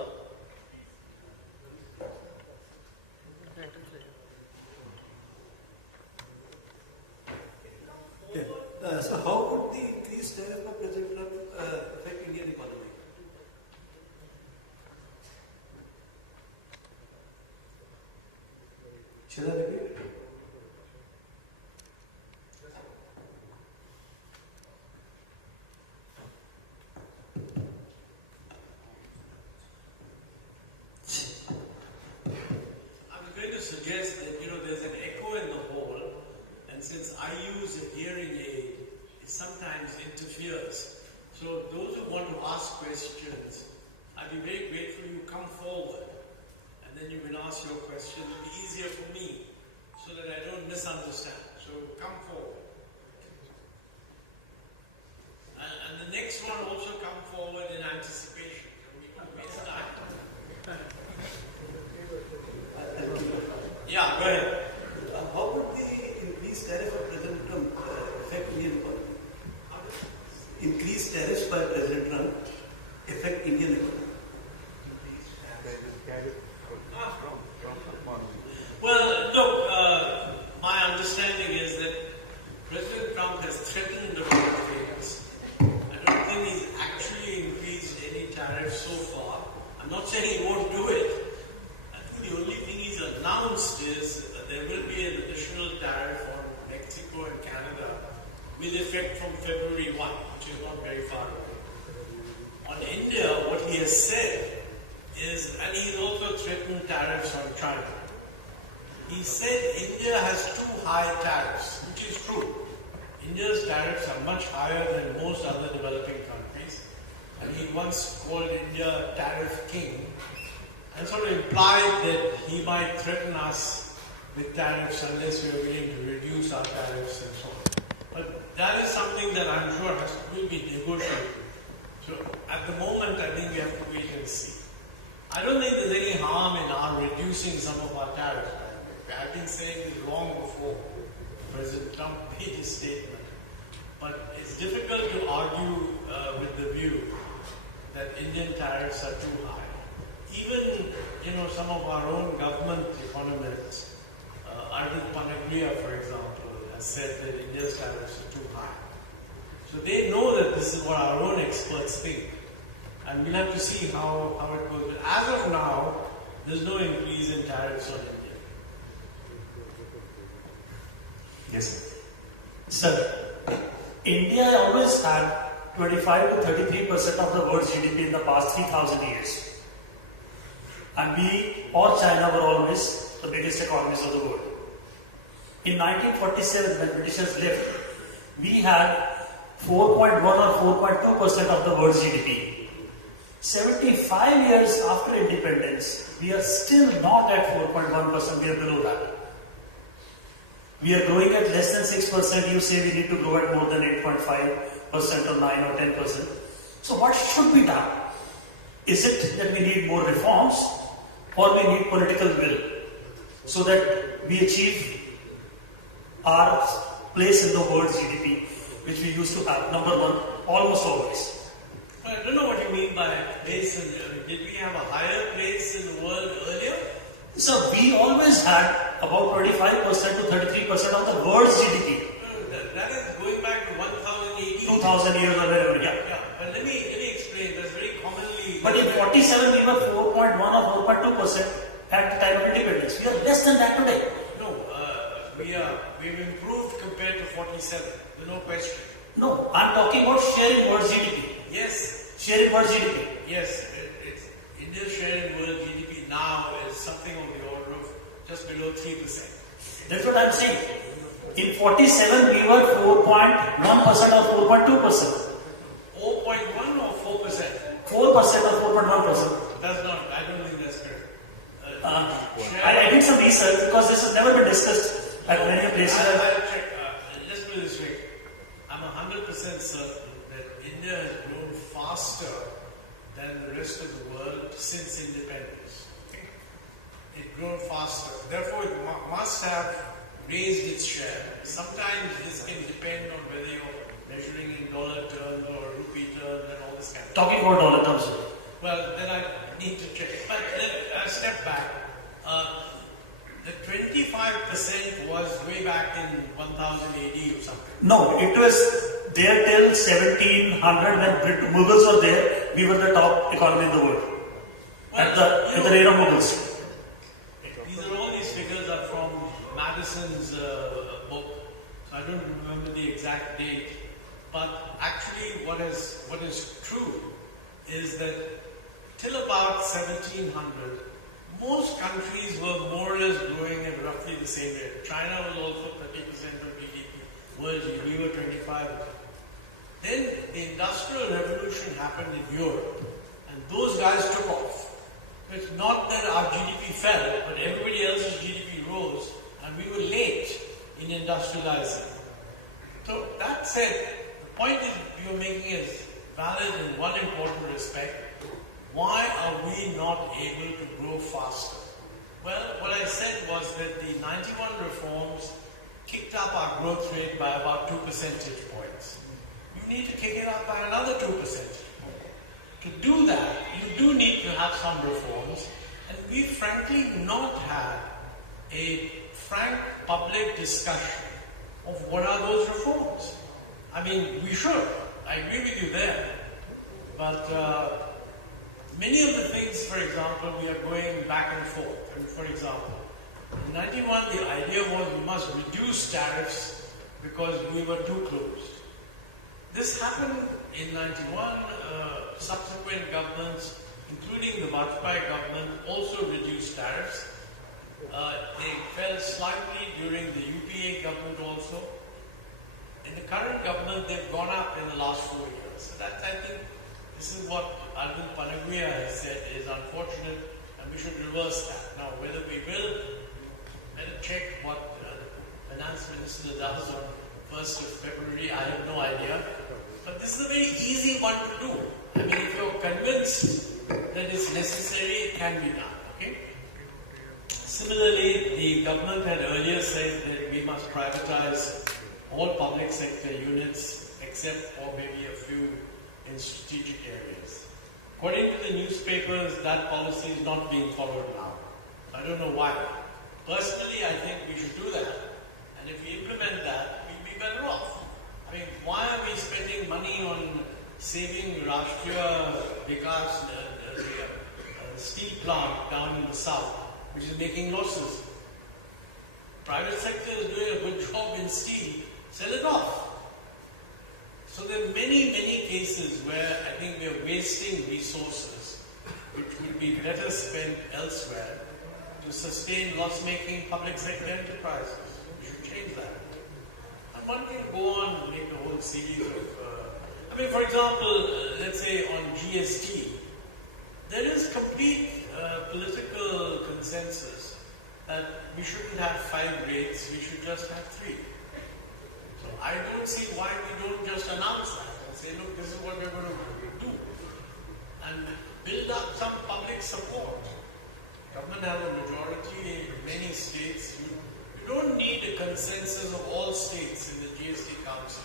So how would the increased tariff of President Trump affect Indian economy? Shall I repeat? I'm going to suggest that there's an echo in the hall, and since I use a hearing aid, it sometimes interferes. So those who want to ask questions, I'd be very grateful you come forward, and then you can ask your question. It'll be easier for me, so that I don't misunderstand. So come forward. And the next one also come forward in anticipation. So we don't waste time. Yeah, go ahead. How would the increased tariff of President Trump affect Indian economy? Increased tariffs by President Trump affect Indian economy? Well, look, my understanding is that President Trump has threatened the world traders. I don't think he's actually increased any tariffs so far. I'm not saying he won't do it. I think the only thing he's announced is that there will be an additional tariff on Mexico and Canada with effect from February 1, which is not very far away. On India, what he has said is, and he's also threatened tariffs on China. He said India has too high tariffs, which is true. India's tariffs are much higher than most other developing countries. And he once called India a tariff king and sort of implied that he might threaten us with tariffs unless we are willing to reduce our tariffs and so on. But that is something that I'm sure will be negotiated. So at the moment, I think we have to wait and see. I don't think there's any harm in our reducing some of our tariffs. I've been saying this long before President Trump made his statement. But it's difficult to argue with the view that Indian tariffs are too high. Even, some of our own government economists, Arvind Panaglia, for example, has said that India's tariffs are too high. So they know that this is what our own experts think. And we'll have to see how it goes. But as of now, there's no increase in tariffs on India. Yes, sir. India always had 25 to 33% of the world's GDP in the past 3,000 years. And we or China were always the biggest economies of the world. In 1947, when Britishers left, we had 4.1 or 4.2% of the world's GDP. 75 years after independence, we are still not at 4.1%, we are below that. We are growing at less than 6%, you say we need to grow at more than 8.5% or 9 or 10%. So what should be done? Is it that we need more reforms or we need political will so that we achieve our place in the world's GDP, which we used to have, number one, almost always. I don't know what you mean by place. Did we have a higher place in the world earlier? So we always had about 25% to 33% of the world's GDP. That is going back to 1080. 2000 years or whatever, yeah. Yeah, but let me explain. That's very commonly. But in 47 we were 4.1 or 4.2% at the time of independence. We are less than that today. No, we've improved compared to 47. There's no question. No, I'm talking about share in world's GDP. Yes. Share in world's GDP. Yes, India's share in world GDP now is something on the order of just below 3%. That's what I'm saying. In 47 we were 4.1% or 4.2%. 4.1 or 4%? 4% or 4.1%. That's not, I don't think that's correct. I did some research because this has never been discussed at many places. I'll check. Let's put it this way. I'm 100% certain that India has grown faster than the rest of the world since independence. It's grown faster. Therefore, it must have raised its share. Sometimes this can depend on whether you're measuring in dollar terms or rupee terms and all this kind of Talking about dollar terms. Well, then I need to check. But let step back. The 25% was way back in 1000 AD or something. No, it was there till 1700 when Mughals were there. We were the top economy in the world. Well, in the reign of Mughals. All these figures are from Madison's book. So I don't remember the exact date. But actually what is true is that till about 1700, most countries were more or less growing at roughly the same rate. China was also 30% of GDP. World GDP, we were 25%. Then the Industrial Revolution happened in Europe, and those guys took off. It's not that our GDP fell, but everybody else's GDP rose, and we were late in industrializing. So that said, the point you're making is valid in one important respect. Why are we not able to grow faster? Well, what I said was that the 91 reforms kicked up our growth rate by about 2 percentage points. You need to kick it up by another 2 percentage points. To do that, you do need to have some reforms, and we frankly not had a frank public discussion of what are those reforms. I mean, we should. I agree with you there. But many of the things, for example, we are going back and forth. I mean, for example, in 91, the idea was we must reduce tariffs because we were too closed. This happened in 91. Subsequent governments, including the Vajpayee government, also reduced tariffs. They fell slightly during the UPA government also. In the current government, they've gone up in the last 4 years. So that, I think, this is what Arvind Panaguya has said is unfortunate, and we should reverse that. Now, whether we will, let us check what the finance minister does on 1st of February. I have no idea. But this is a very easy one to do. I mean, if you're convinced that it's necessary, it can be done. Okay? Similarly, the government had earlier said that we must privatize all public sector units except for maybe a few in strategic areas. According to the newspapers, that policy is not being followed now. I don't know why. Personally, I think we should do that. And if we implement that, we'll be better off. I mean, why are we spending money on saving Rashtriya Vikas, steel plant down in the south, which is making losses? Private sector is doing a good job in steel. Sell it off. So there are many, many cases where I think we are wasting resources which would be better spent elsewhere to sustain loss-making public sector enterprises. We should change that. And one can go on and make a whole series of I mean, for example, let's say on GST, there is complete political consensus that we shouldn't have 5 rates, we should just have 3. So I don't see why we don't just announce that and say, look, this is what we're going to do. And build up some public support. Government has a majority in many states. You don't need a consensus of all states in the GST Council.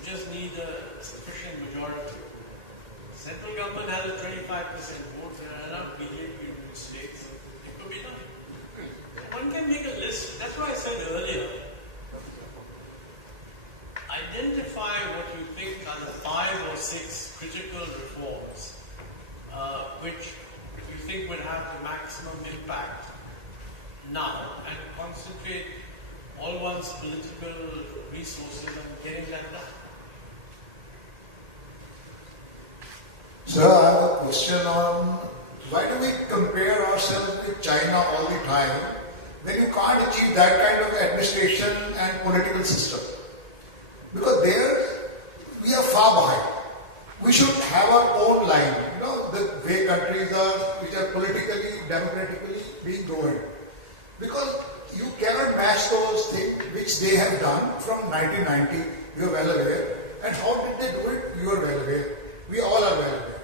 You just need a sufficient majority. Central government has a 25% vote. There are enough BJP in states. It could be done. One can make a list. That's why I said earlier, identify what you think are the 5 or 6 critical reforms which you think would have the maximum impact now, and concentrate all one's political resources on getting that done. Sir, I have a question on why do we compare ourselves with China all the time when you can't achieve that kind of administration and political system? Because there we are far behind. We should have our own line, the way countries are, which are politically, democratically being governed. Because you cannot match those things which they have done from 1990, you are well aware. And how did they do it? You are well aware. We all are well aware.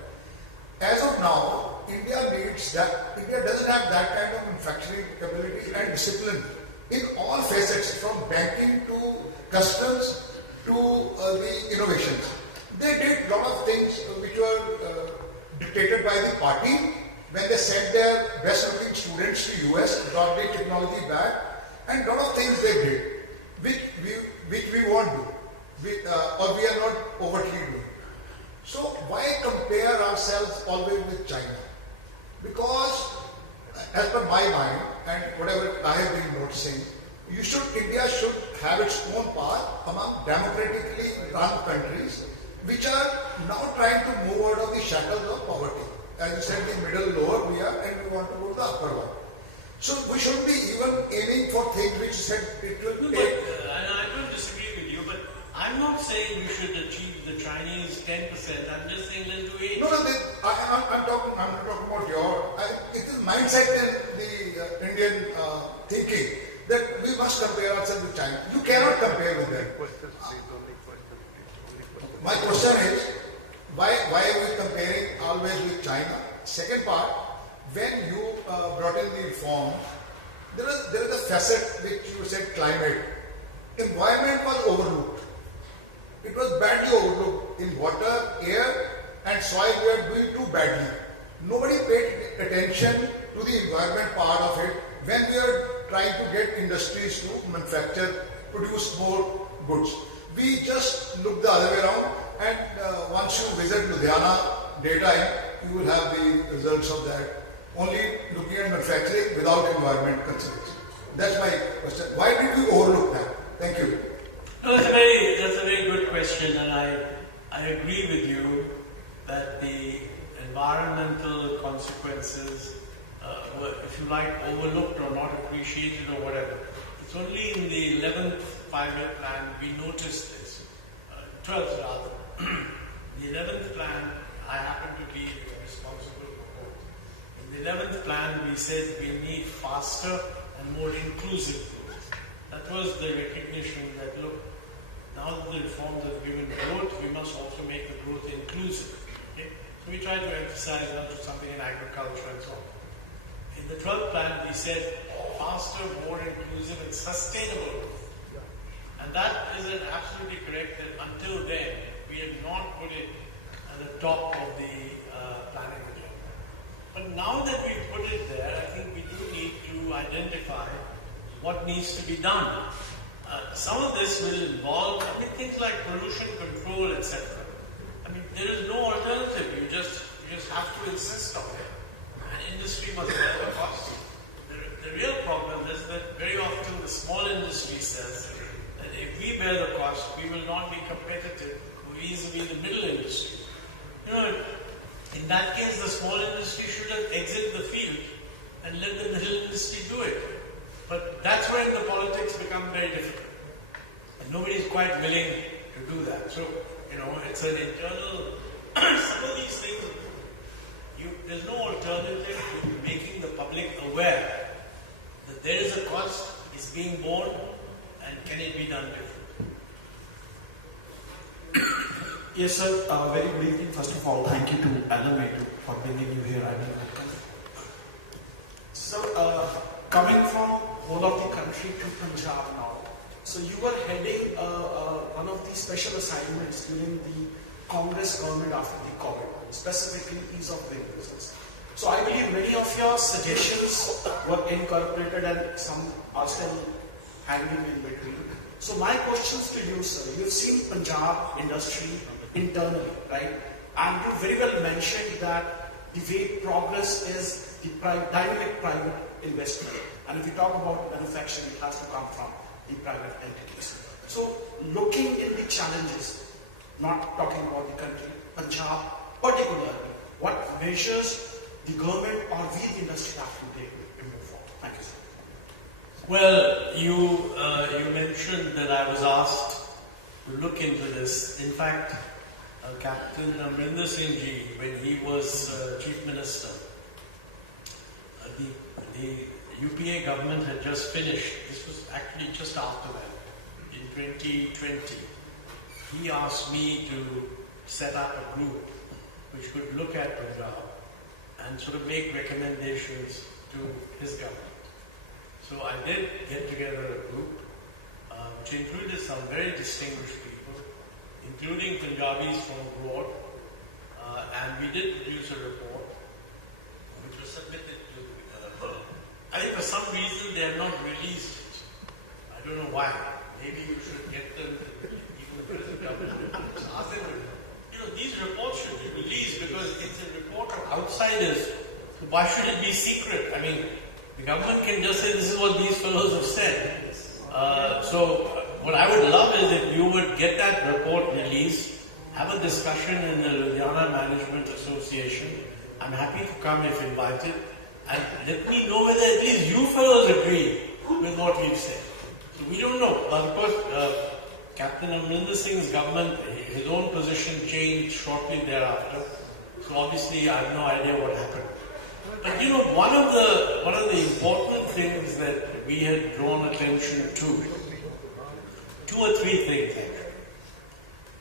As of now, India needs that. India doesn't have that kind of manufacturing capability and discipline in all facets, from banking to customs to the innovations. They did a lot of things which were dictated by the party when they sent their best looking students to US, brought the technology back, and a lot of things they did which we won't do, or we are not overtly doing. So why compare ourselves always with China? Because as per my mind and whatever I have been noticing, India should have its own path among democratically run countries which are now trying to move out of the shackles of poverty. As you said, the middle, lower we are, and we want to go to the upper one. So we should be even aiming for things which said it will take. And I don't disagree with you, but I'm not saying we should achieve the Chinese 10%. I'm just saying let's do 8%. No, I'm not talking about it is mindset in the Indian thinking that we must compare ourselves with China. You cannot compare with them. My question is, why are we comparing always with China? Second part, when you brought in the reform, there is a facet which you said climate. Environment was overlooked. It was badly overlooked. In water, air and soil we are doing too badly. Nobody paid attention to the environment part of it when we are trying to get industries to manufacture, produce more goods. We just look the other way around, and once you visit Ludhiana daytime, you will have the results of that. Only looking at manufacturing without environment consideration. That's my question. Why did we overlook that? Thank you. No, that's a very good question, and I agree with you that the environmental consequences were, if you like, overlooked or not appreciated or whatever. It's only in the 11th 5-year plan we noticed this, 12th rather. The 11th plan, I happen to be responsible for. In the 11th plan, we said we need faster and more inclusive growth. That was the recognition that, look, now that the reforms have given growth, we must also make the growth inclusive. Okay? So we try to emphasize that to something in agriculture and so on. In the 12th plan, we said faster, more inclusive and sustainable growth. And that is absolutely correct that until then, we had not put it at the top of the planning agenda. But now that we put it there, I think we do need to identify what needs to be done. Some of this will involve, things like pollution control, etc. There is no alternative. You just have to insist on it. And industry must bear the cost. The real problem is that very often the small industry says that if we bear the cost, we will not be competitive vis-a-vis the middle industry. In that case, the small industry should have exited the field and let the middle industry do it. But that's when the politics become very difficult. And nobody is quite willing to do that. So it's an internal, some of these things, there's no alternative to making the public aware that there is a cost, it's being borne, and can it be done differently? Yes, sir. Very good evening. First of all, thank you to LMA for bringing you here. So, coming from whole of the country to Punjab now, so you were heading one of the special assignments during the Congress government after the COVID, specifically ease of doing business. So I believe many of your suggestions were incorporated and some are still hanging in between. So my questions to you, sir, you've seen Punjab industry internally, right? And you very well mentioned that the way progress is the dynamic private investment. And if we talk about manufacturing, it has to come from the private entities. So looking in the challenges, not talking about the country, Punjab particularly, what measures the government or we the industry have to take to move forward? Thank you, sir. Well, you mentioned that I was asked to look into this. In fact, Captain Amrinder Singh Ji, when he was Chief Minister, the UPA government had just finished. This was actually just after that, in 2020. He asked me to set up a group which could look at Punjab and sort of make recommendations to his government. So I did get together a group which included some very distinguished people, including Punjabis from abroad, and we did produce a report which was submitted to I think for some reason they have not released it. I don't know why. Maybe you should get them to even the present government. Ask them to, these reports should be released because it's a report of outsiders. So why should it be secret? I mean, the government can just say this is what these fellows have said. So what I would love is if you would get that report released, have a discussion in the Ludhiana Management Association. I'm happy to come if invited. And let me know whether at least you fellows agree with what we've said. So we don't know. But of course, Captain Amrinder Singh's government, his own position changed shortly thereafter. So obviously I have no idea what happened. But one of the important things that we had drawn attention to, 2 or 3 things actually.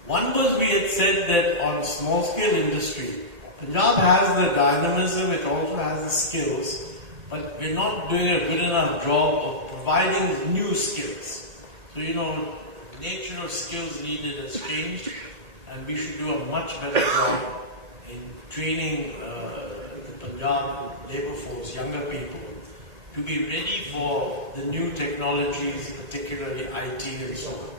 One was we had said that on small scale industry, Punjab has the dynamism, it also has the skills, but we're not doing a good enough job of providing new skills. So, the nature of skills needed has changed, and we should do a much better job in training the Punjab labor force, younger people, to be ready for the new technologies, particularly IT and so on.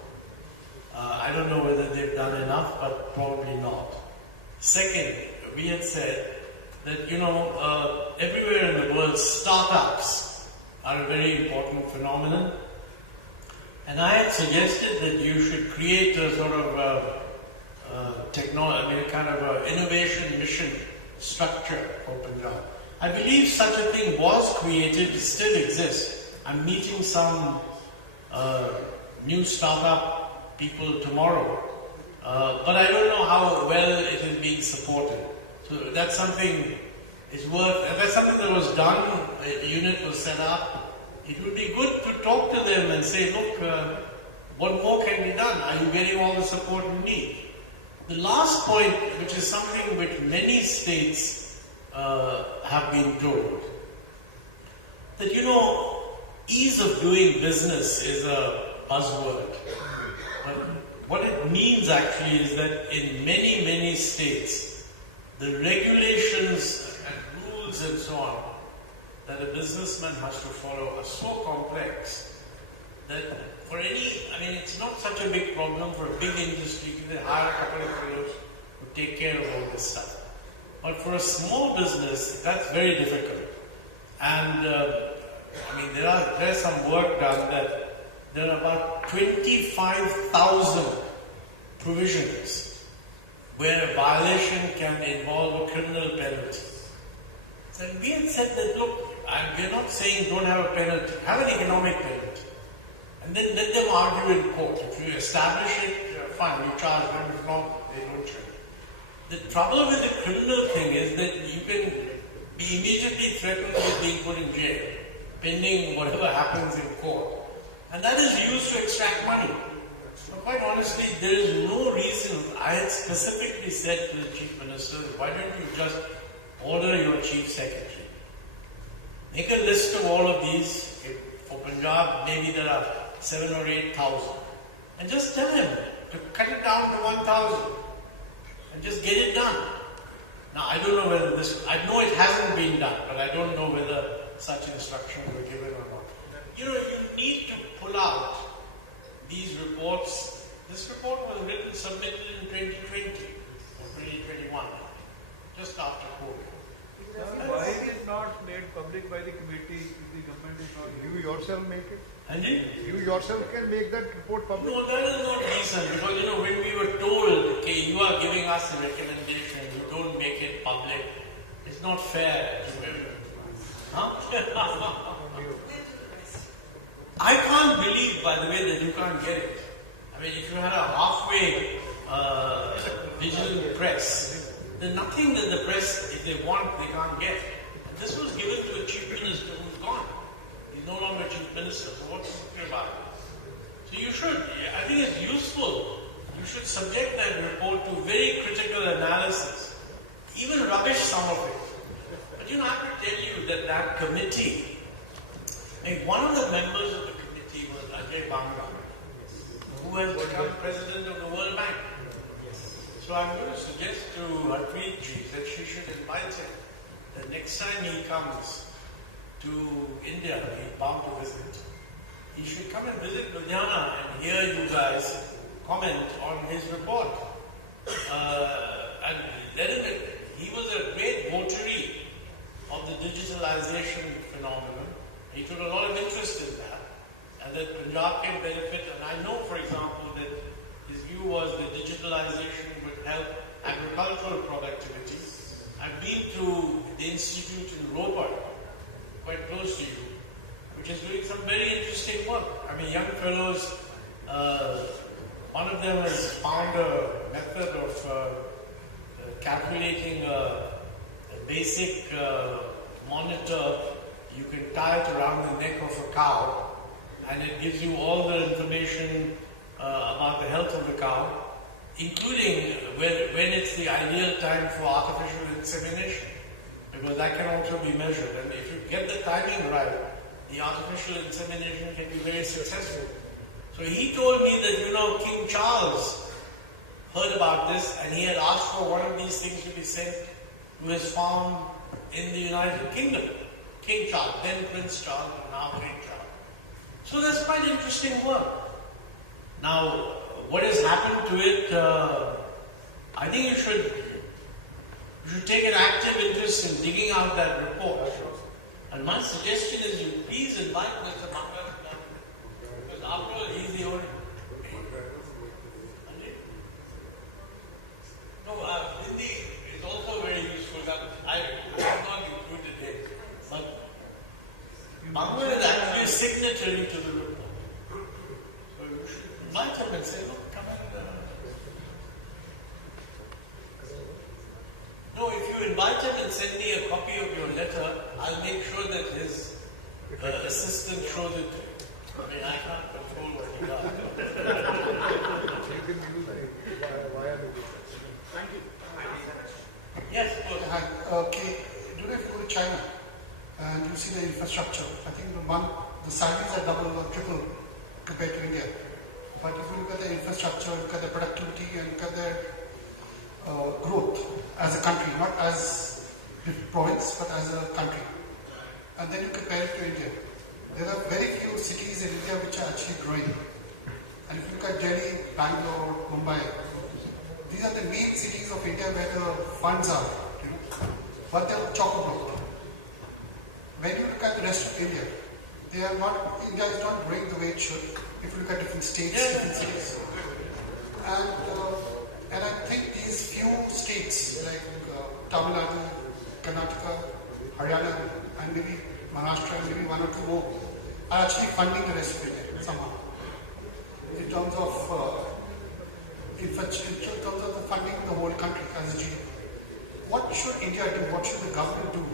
I don't know whether they've done enough, but probably not. Second, we had said that, everywhere in the world, startups are a very important phenomenon. And I had suggested that you should create a sort of a kind of a innovation mission structure for Punjab. I believe such a thing was created, it still exists. I'm meeting some new startup people tomorrow, but I don't know how well it is being supported. So that's something that's something that was done, a unit was set up. It would be good to talk to them and say, look, what more can be done? Are you getting all the support you need? The last point, which is something which many states have been told, that ease of doing business is a buzzword. But what it means actually is that in many, many states, the regulations and rules and so on that a businessman has to follow are so complex that it's not such a big problem for a big industry. You can hire a couple of fellows who take care of all this stuff. But for a small business, that's very difficult. And there's some work done that there are about 25,000 provisions where a violation can involve a criminal penalty. And we had said that, look, we're not saying don't have a penalty, have an economic penalty. And then let them argue in court. If you establish it, fine, you charge them. If not, they don't change. The trouble with the criminal thing is that you can be immediately threatened with being put in jail, pending whatever happens in court. And that is used to extract money. So quite honestly, there is no reason. I had specifically said to the Chief Minister, why don't you just order your Chief Secretary? Make a list of all of these. For Punjab, maybe there are 7 or 8,000. And just tell him to cut it down to 1,000. And just get it done. Now, I don't know whether I know it hasn't been done, but I don't know whether such instructions were given or not. You need to pull out these reports. This report was submitted in 2020 or 2021, just after COVID. Why is it not made public by the committee if the government is not? You yourself make it? You yourself can make that report public? No, that is not recent because when we were told, okay, you are giving us a recommendation, you don't make it public, it's not fair. Huh? I can't believe, by the way, that you can't get it. I mean, if you had a halfway digital press, there's nothing that the press, if they want, they can't get. And this was given to a chief minister who's gone. He's no longer chief minister, so what's the about it? So you should, I think it's useful. You should subject that report to very critical analysis. Even rubbish some of it. But I have to tell you that committee, one of the members of the committee was Ajay Banga, who has become president of the World Bank. So I'm going to suggest to Harpreet ji that she should invite him. The next time he comes to India, he's bound to visit. He should come and visit Ludhiana and hear you guys comment on his report. And let him, he was a great votary of the digitalization phenomenon. He took a lot of interest in that. And that Punjab can benefit. And I know, for example, that his view was that digitalization would help agricultural productivity. I've been to the institute in Roper, quite close to you, which is doing some very interesting work. I mean, young fellows, one of them has found a method of calculating a basic monitor. You can tie it around the neck of a cow, and it gives you all the information about the health of the cow, including when it's the ideal time for artificial insemination, because that can also be measured. And if you get the timing right, the artificial insemination can be very successful. So he told me that, King Charles heard about this, and he had asked for one of these things to be sent to his farm in the United Kingdom. King Charles, then Prince Charles, and now King Charles. So that's quite interesting work. Now, what has happened to it, I think you should take an active interest in digging out that report. And my suggestion is you please invite Mr. Mangal, because after all, he's the only. No, Hindi is also very useful. I have not included it. But Mangal is actually a signatory to the report. So you should invite him and say, look, come and. No, if you invite him and send me a copy of your letter, I'll make sure that his assistant shows it to you. I mean, I can't control what he does. You can use it via the visa. Thank you. Yes, of course. Okay, if you go to China and you see the infrastructure, I think the salaries are double or triple compared to India. But if you look at the infrastructure, look at the productivity, and look at their growth as a country, not as a province, but as a country, and then you compare it to India, there are very few cities in India which are actually growing. And if you look at Delhi, Bangalore, Mumbai, these are the main cities of India where the funds are, but they are chock-a-block. When you look at the rest of India, India is not growing the way it should. If you look at different states, different cities, and I think these few states like Tamil Nadu, Karnataka, Haryana, and maybe Maharashtra, and maybe one or two more, are actually funding the rest of India somehow. In terms of in terms of the funding of the whole country as a GDP. What should India do? What should the government do?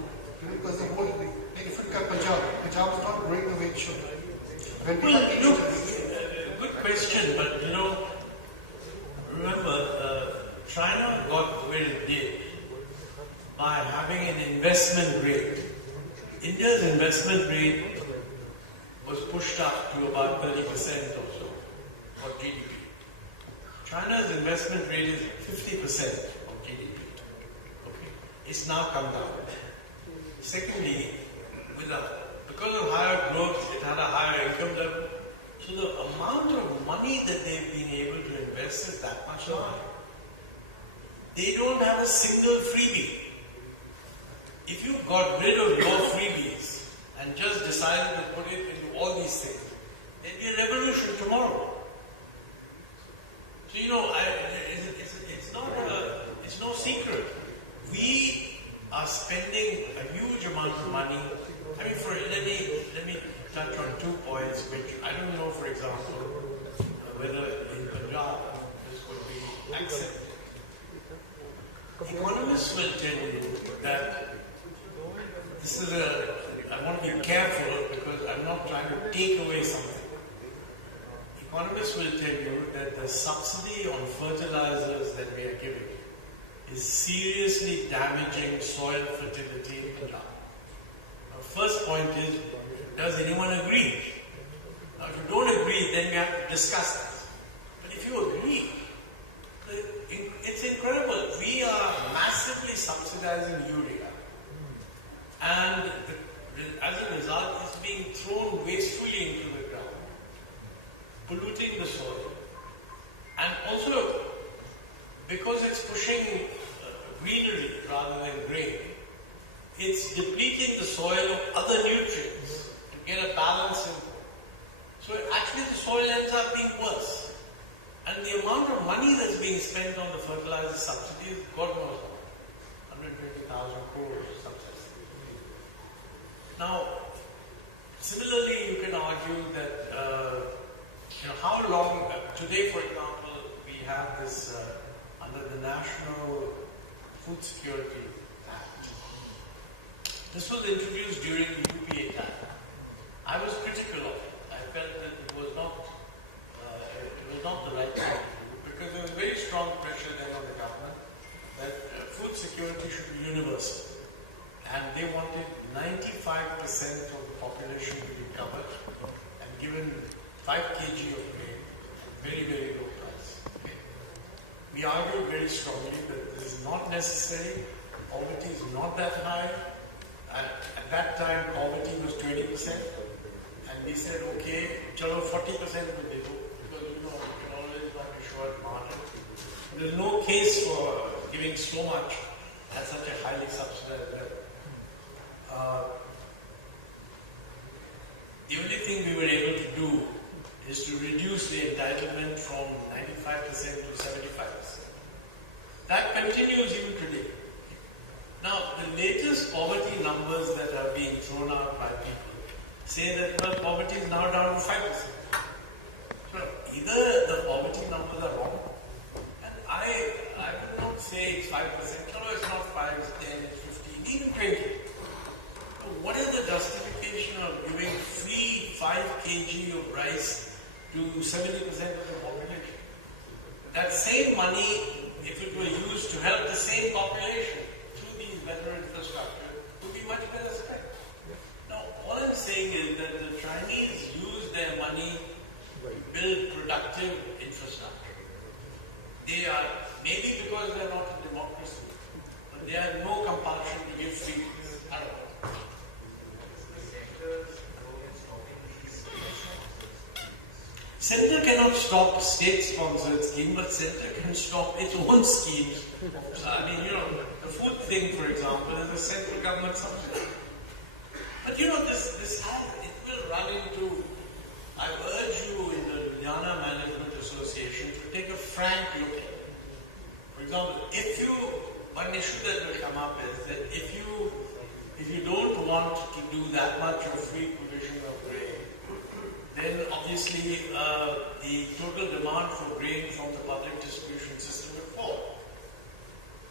Because the whole, like if you look at Punjab is not growing the way it should. When Good question, but remember, China got where it did by having an investment rate. India's investment rate was pushed up to about 30% or so for GDP. China's investment rate is 50% of GDP. Okay. It's now come down. Secondly, because of higher growth, it had a higher income level. So the amount of money that they've been able to invest is that much higher. They don't have a single freebie. If you got rid of your freebies and just decided to put it into all these things, there'd be a revolution tomorrow. So it's no secret. We are spending a huge amount of money. I mean, let me touch on 2 points, which I don't know, for example, whether in Punjab this would be accepted. Economists will tell you that I want to be careful because I'm not trying to take away something. Economists will tell you that the subsidy on fertilizers that we are giving is seriously damaging soil fertility in Punjab. Now, first point is, does anyone agree? Now, if you don't agree, then we have to discuss this. But if you agree, it's incredible. We are massively subsidizing urea. And as a result, it's being thrown wastefully into the ground, polluting the soil. And also, because it's pushing greenery rather than grain, it's depleting the soil of other nutrients to get a balance in. So actually the soil ends up being worse. And the amount of money that's being spent on the fertilizer subsidy is God knows what, 120,000 crores subsidy. Now, similarly, you can argue that how long, today for example, we have this under the National Food Security Act. This was introduced during the UPA time. I was critical of it. I felt that it was not the right thing to do because there was very strong pressure then on the government that food security should be universal. And they wanted 95% of the population to be covered and given 5 kg of grain at very, very low price. Okay. We argued very strongly that this is not necessary, poverty is not that high. At that time, poverty was 20%. And we said, okay, chalo 40% will they do, because you can always not be sure at margin. There's no case for giving so much at such a highly subsidized level. The only thing we were able to do is to reduce the entitlement from 95% to 75%. That continues even today. Now, the latest poverty numbers that are being thrown out by people say that poverty is now down to 5%. So, either the poverty numbers are wrong, and I would not say it's 5%, no, it's not 5, it's 10, it's 15, even 20. So what is the justification of giving free 5 kg of rice to 70% of the population? That same money, if it were used to help the same population through these better infrastructure, would be much better spent. Now, all I'm saying is that the Chinese use their money to build productive infrastructure. They are, maybe because they're not a democracy, but they have no compulsion to give free at all. Centre cannot stop state-sponsored schemes, but Centre can stop its own schemes. I mean, the food thing, for example, is a central government subsidy. But it will run into, I urge you in the Ludhiana Management Association to take a frank look at it. For example, one issue that will come up is that if you don't want to do that much of free provision of grain, then obviously the total demand for grain from the public distribution system will fall.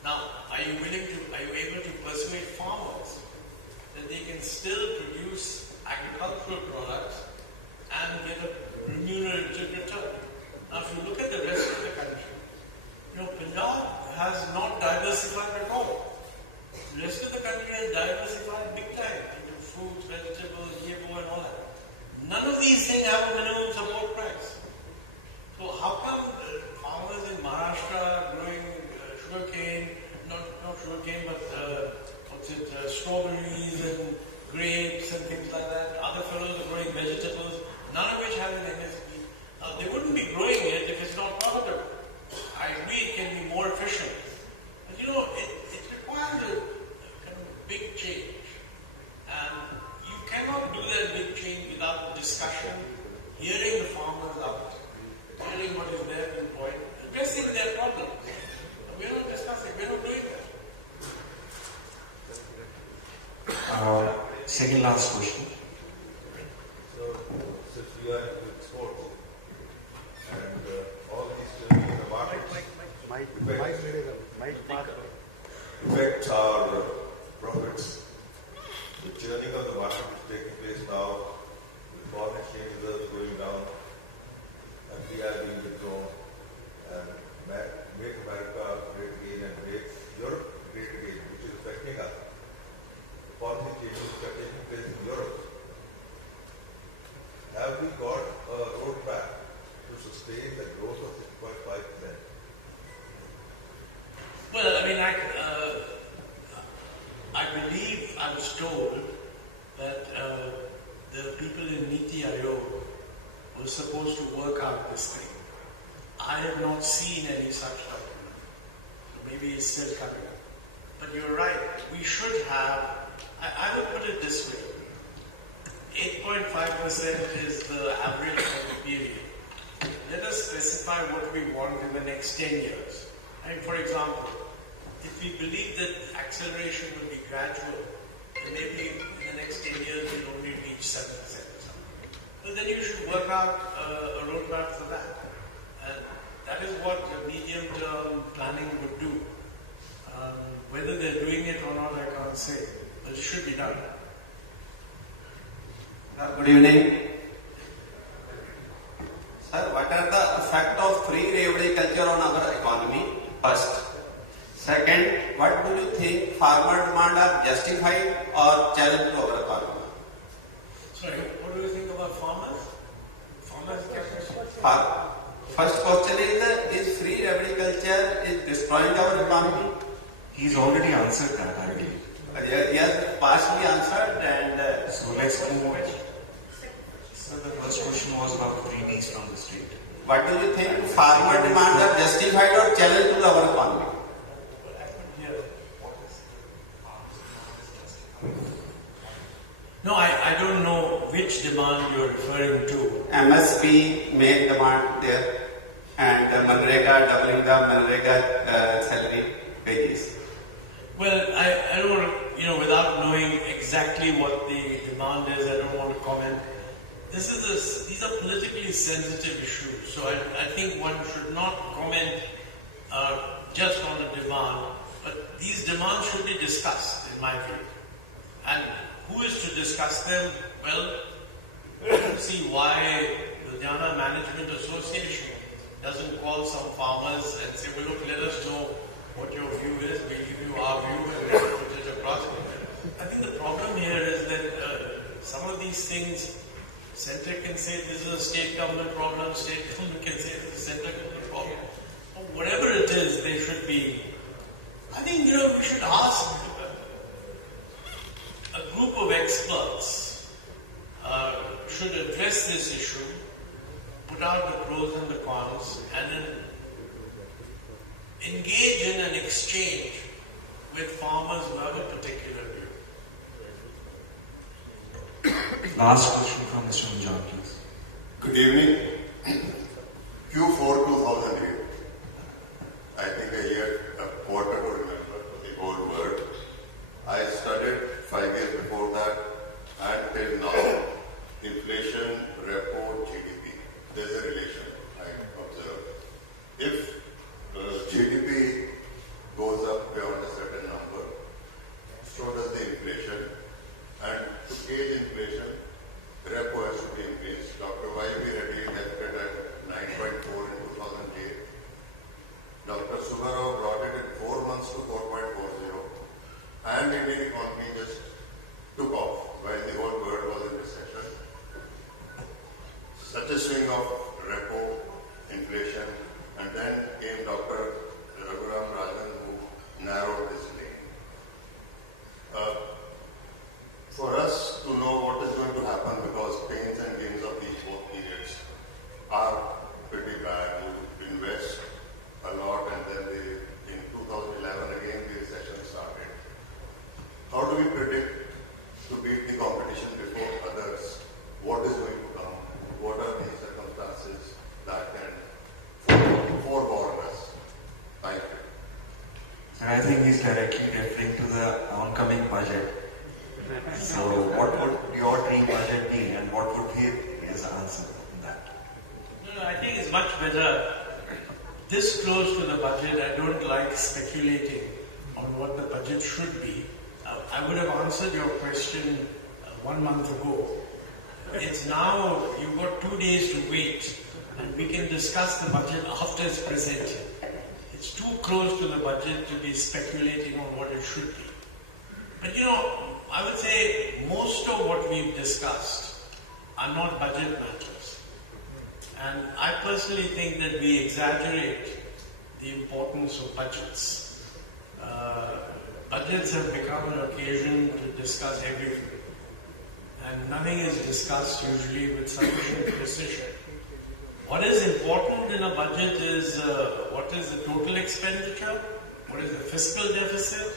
Now, are you able to persuade farmers that they can still produce agricultural products and get a remunerative return? Now, if you look at the rest of the country, Punjab has not diversified at all. The rest of the country has diversified big time into fruits, vegetables, yebo and all that. None of these things have a minimum support price. So how come farmers in Maharashtra growing sugarcane, not sugarcane, but strawberries and grapes and things like that. Other fellows are growing vegetables, none of which have an MSP. Now, they wouldn't be growing it if it's not profitable. I agree it can be more efficient. But it requires a kind of big change. And you cannot do that big change without discussion, hearing the farmers out, hearing what is their viewpoint, addressing their problems. We're not discussing, we're not doing that. Second last question. So, since you are into sports and all these in the market affects our profits, the churning of the market is taking place now, with foreign exchange reserves going down, FDI being withdrawn, and make America great again and make Europe great again, which is affecting us. Policy changes which are taking place in Europe. Have we got a roadmap to sustain the growth of 6.5%? Well, I mean, I believe I was told that the people in Niti Aayog were supposed to work out this thing. I have not seen any such document. So maybe it's still coming up. But you're right, we should have. I would put it this way. 8.5% is the average for the period. Let us specify what we want in the next 10 years. And for example, if we believe that acceleration will be gradual, then maybe in the next 10 years we'll only reach 7% or something. But then you should work out a roadmap for that. And that is what medium-term planning would do. Whether they're doing it or not, I can't say. But it should be done. Good evening. Sir, what are the effect of free revenue culture on our economy? First. Second, what do you think farmer demand are justified or challenge to our economy? Sorry, what do you think about farmers? Farmers First question is free revenue culture is destroying our economy? He's already answered that, I believe. Yes, partially answered and... So let's move on. So the first question was about freebies from the state. What do you think farmer demand are justified or challenge to our economy? No, I don't know which demand you're referring to. MSP main demand there and Manrega, doubling the Manrega salary wages. Well, I don't want to, without knowing exactly what the demand is, I don't want to comment. These are politically sensitive issues, so I think one should not comment just on the demand, but these demands should be discussed, in my view. And who is to discuss them? Well, I don't see why Ludhiana Management Association doesn't call some farmers and say, well, look, let us know what your view is, we give you our view and we'll put it across. I think the problem here is that some of these things, center can say this is a state government problem, state government can say this is a center government problem. Or whatever it is, they should be. I think, we should ask a group of experts should address this issue, put out the pros and the cons, and then engage in an exchange with farmers who have a particular view. Last question from Mr. Munjal, please. Good evening. Q4 2008. I think a quarter to remember for the whole world. I studied 5 years before that, and till now, inflation, repo, for us to know what is going to happen, because pains and gains of these both periods are pretty bad. You invest a lot and then in 2011 again the recession started. How do we predict to beat the competition before others? What is going to come? What are the circumstances that can forewarn us? Thank you. And I think he's directly referring to the oncoming budget. So what would your dream budget be, and what would be his answer on that? No, I think it's much better this close to the budget. I don't like speculating on what the budget should be. I would have answered your question 1 month ago. It's now, you've got 2 days to wait, and we can discuss the budget after it's presented. It's too close to the budget to be speculating on what it should be. But I would say most of what we've discussed are not budget matters. And I personally think that we exaggerate the importance of budgets. Budgets have become an occasion to discuss everything. And nothing is discussed usually with sufficient precision. What is important in a budget is what is the total expenditure, what is the fiscal deficit,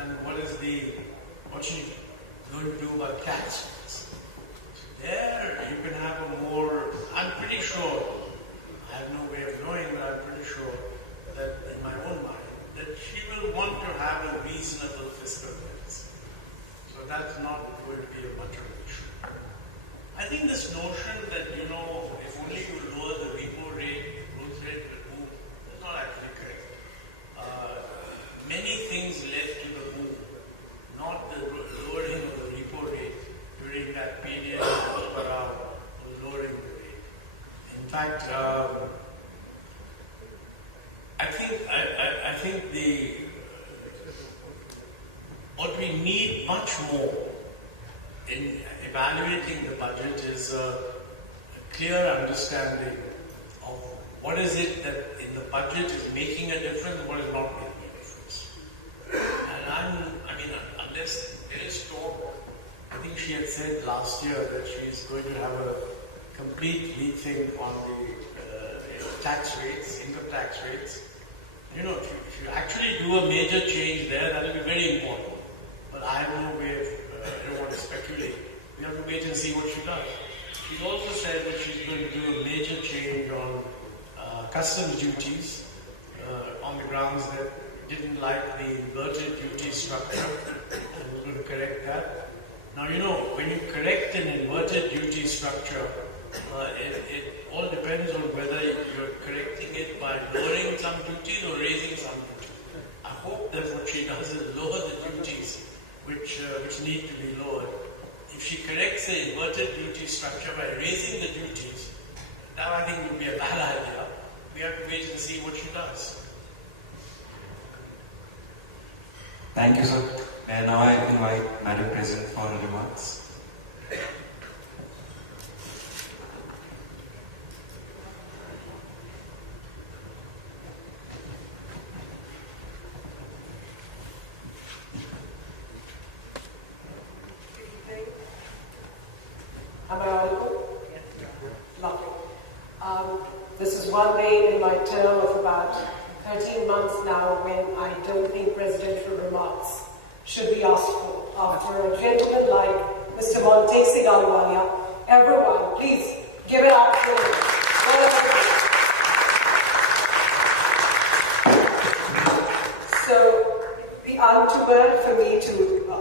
and what's you going to do about tax rates. There you can have a more, I'm pretty sure, I have no way of knowing, but I'm pretty sure that in my own mind, that she will want to have a reasonable fiscal deficit. So that's not going to be much of an issue. I think this notion that, if only you lower the repo rate, growth rate will move, that's not actually correct. Many things led to the boom, not the lowering of the repo rate during that period around lowering the rate. In fact, I think what we need much more in evaluating the budget is a clear understanding of what is it that in the budget is making a difference, what is not making a difference. And unless there is talk, I think she had said last year that she is going to have a complete rethink on the tax rates, income tax rates. If you actually do a major change there, that will be very important. But I have no way of, I don't want to speculate. We have to wait and see what she does. She's also said that she's going to do a major change on customs duties on the grounds that didn't like the inverted duty structure, and we're going to correct that. Now, when you correct an inverted duty structure, it all depends on whether you're correcting it by lowering some duties or raising some duties. I hope that what she does is lower the duties which need to be lowered. If she corrects the inverted duty structure by raising the duties, that I think would be a bad idea. We have to wait and see what she does. Thank you, sir. And now I invite Madam President for her remarks. Am I audible? Yes. Lovely. This is one day in my term of about 13 months now when I don't think presidential remarks should be asked for. After a gentleman like Mr. Montek Singh Ahluwalia, everyone, please give it up for him. So, the untoward for me to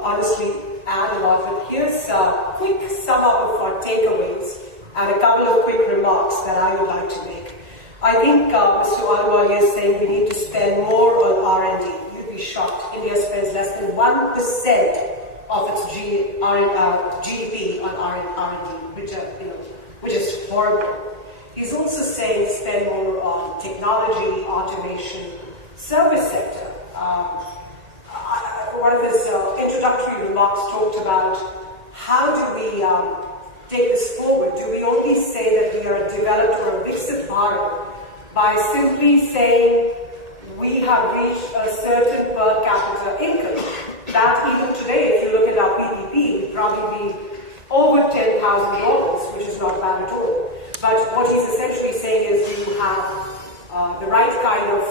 honestly add a lot, but here's a quick sum up of our takeaways and a couple of quick remarks that I would like to make. I think Mr. Ahluwalia is saying we need to spend more on R&D. You'd be shocked. India spends less than 1% of its GDP on R&D, which is horrible. He's also saying spend more on technology, automation, service sector. One of his introductory remarks talked about how do we take this forward? Do we only say that we are developed or a Viksit Bharat by simply saying we have reached a certain per capita income? That even today, if you look at our PPP, we probably be over $10,000, which is not bad at all. But what he's essentially saying is you have the right kind of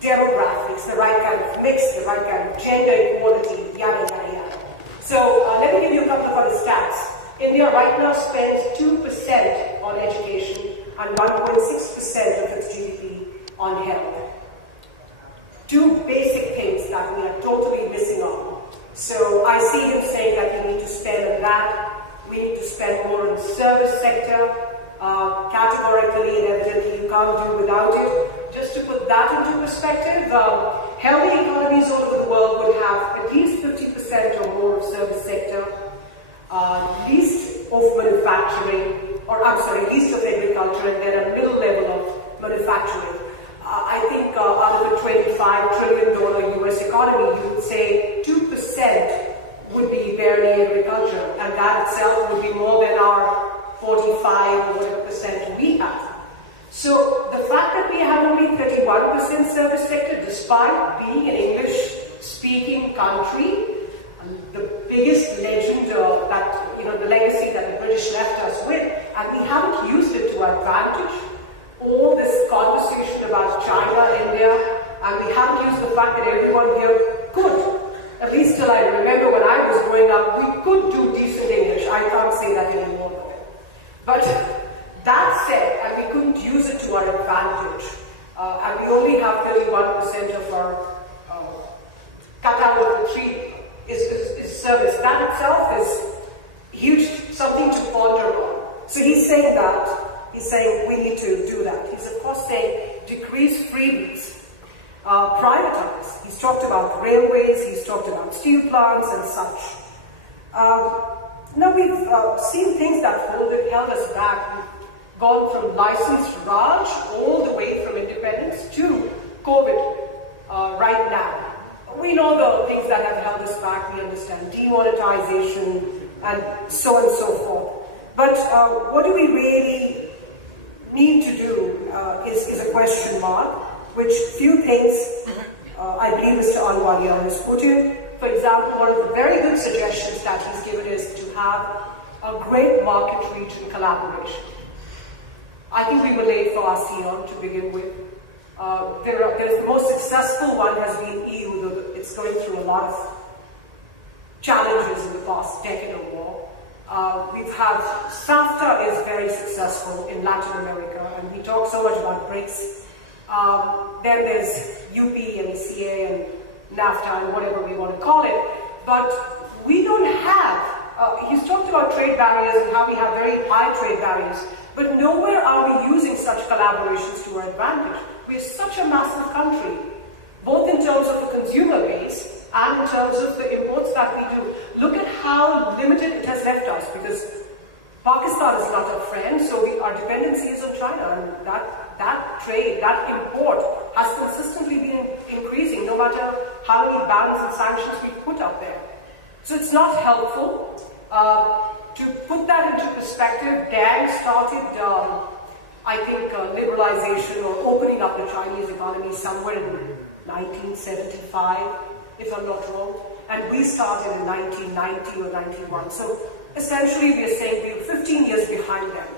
demographics, the right kind of mix, the right kind of gender equality, yada, yada, yada. So let me give you a couple of other stats. India right now spends 2% on education and 1.6% of its GDP on health. Two basic things that we are totally missing on. So I see him saying that we need to spend on that, we need to spend more on the service sector. Categorically and evidently you can't do without it. Just to put that into perspective, healthy economies all over the world would have at least 50% or more of service sector, least of manufacturing, least of agriculture, and then a middle level of manufacturing. I think out of a $25 trillion US economy, you would say 2% would be barely agriculture, and that itself would be more than our 45 or whatever percent we have. So the fact that we have only 31% service sector, despite being an English-speaking country, the biggest legend the legacy that the British left us with, and we haven't used it to our advantage. All this conversation about China, India, and we haven't used the fact that everyone here could. At least till I remember when I was growing up, we could do decent English. I can't say that anymore. But that said, and we couldn't use it to our advantage, and we only have 31% of our catalog of the tree is service. That itself is huge, something to ponder on. So he's saying we need to do that. He's of course saying decrease freebies, privatize. He's talked about railways, he's talked about steel plants and such. Now we've seen things that held us back. We've gone from licensed Raj all the way from independence to COVID right now. We know the things that have held us back, we understand, demonetization and so on and so forth. But what do we really need to do is a question mark, which few things I believe Mr. Ahluwalia has put in. For example, one of the very good suggestions that he's given is to have a great market region collaboration. I think we were late for ASEAN to begin with. The most successful one has been EU, though it's going through a lot of challenges in the past decade or more. SAFTA is very successful in Latin America, and we talk so much about BRICS. Then there's UP, MECA, and NAFTA, and whatever we want to call it. But we don't have, he's talked about trade barriers and how we have very high trade barriers, but nowhere are we using such collaborations to our advantage. We're such a massive country, both in terms of the consumer base and in terms of the imports that we do. Look at how limited it has left us, because Pakistan is not a friend, so our dependency is on China, and that trade, that import has consistently been increasing no matter how many bans and sanctions we put up there. So it's not helpful. To put that into perspective, Deng started, I think, liberalization or opening up the Chinese economy somewhere in 1975, if I'm not wrong, and we started in 1990 or 91. So essentially we are saying we're 15 years behind them.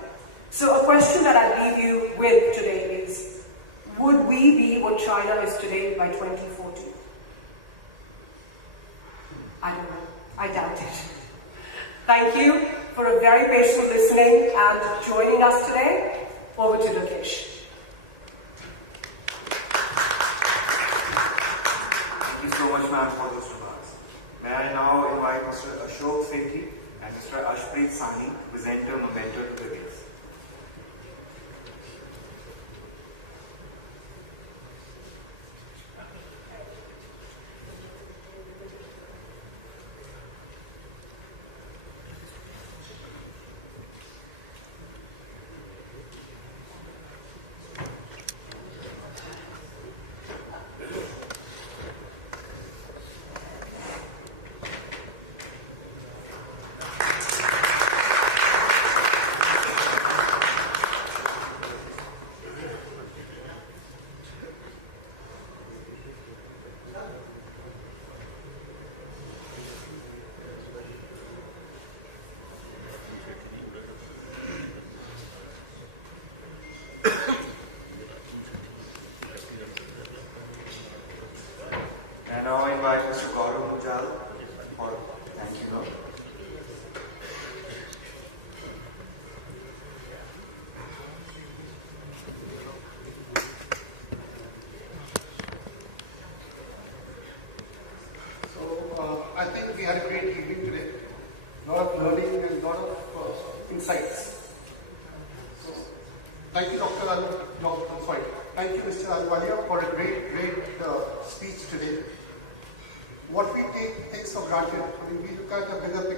So a question that I leave you with today is, would we be what China is today by 2040? I don't know. I doubt it. Thank you for a very patient listening and joining us today. Over to Lokesh. Thank you so much, ma'am, for those remarks. May I now invite Mr. Ashok Sethi and Mr. Ashpreet Sahni to present a memento to the guests.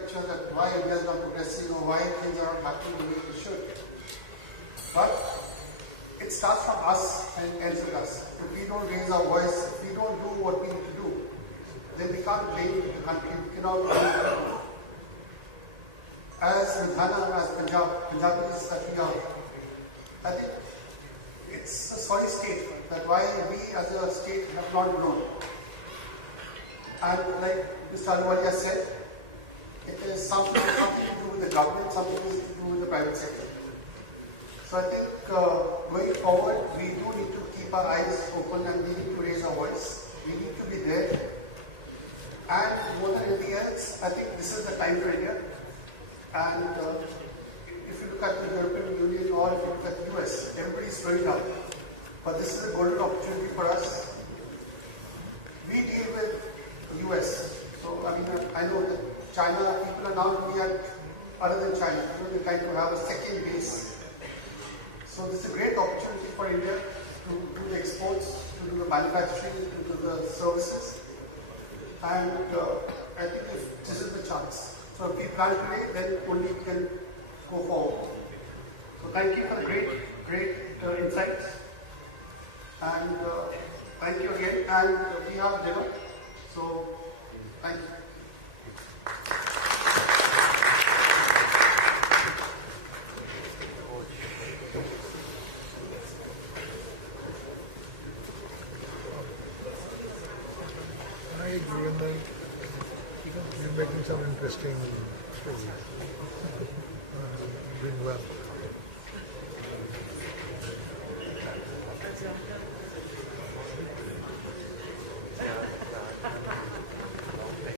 picture that why India is not progressing or why things are not happening the way they should. But it starts from us and ends with us. If we don't raise our voice, if we don't do what we need to do, then we can't blame the country. We cannot blame the people. As Ludhiana, as Punjabis that we are, I think it's a sorry state that why we as a state have not grown. And like Mr. Ahluwalia said, it is something to do with the government, something to do with the private sector. So I think going forward, we do need to keep our eyes open and we need to raise our voice. We need to be there. And more than anything else, I think this is the time for India. And if you look at the European Union or if you look at the US, everybody is slowing down. But this is a golden opportunity for us. We deal with the US. So, I mean, I know that China, people are now looking at other than China. You know, they're trying to have a second base. So this is a great opportunity for India to do the exports, to do the manufacturing, to do the services. And I think if this is the chance. So if we plan today, then only we can go forward. So thank you for the great insights. And thank you again. And we have dinner. So thank you. I agree, and then you're making some interesting stories. Doing well.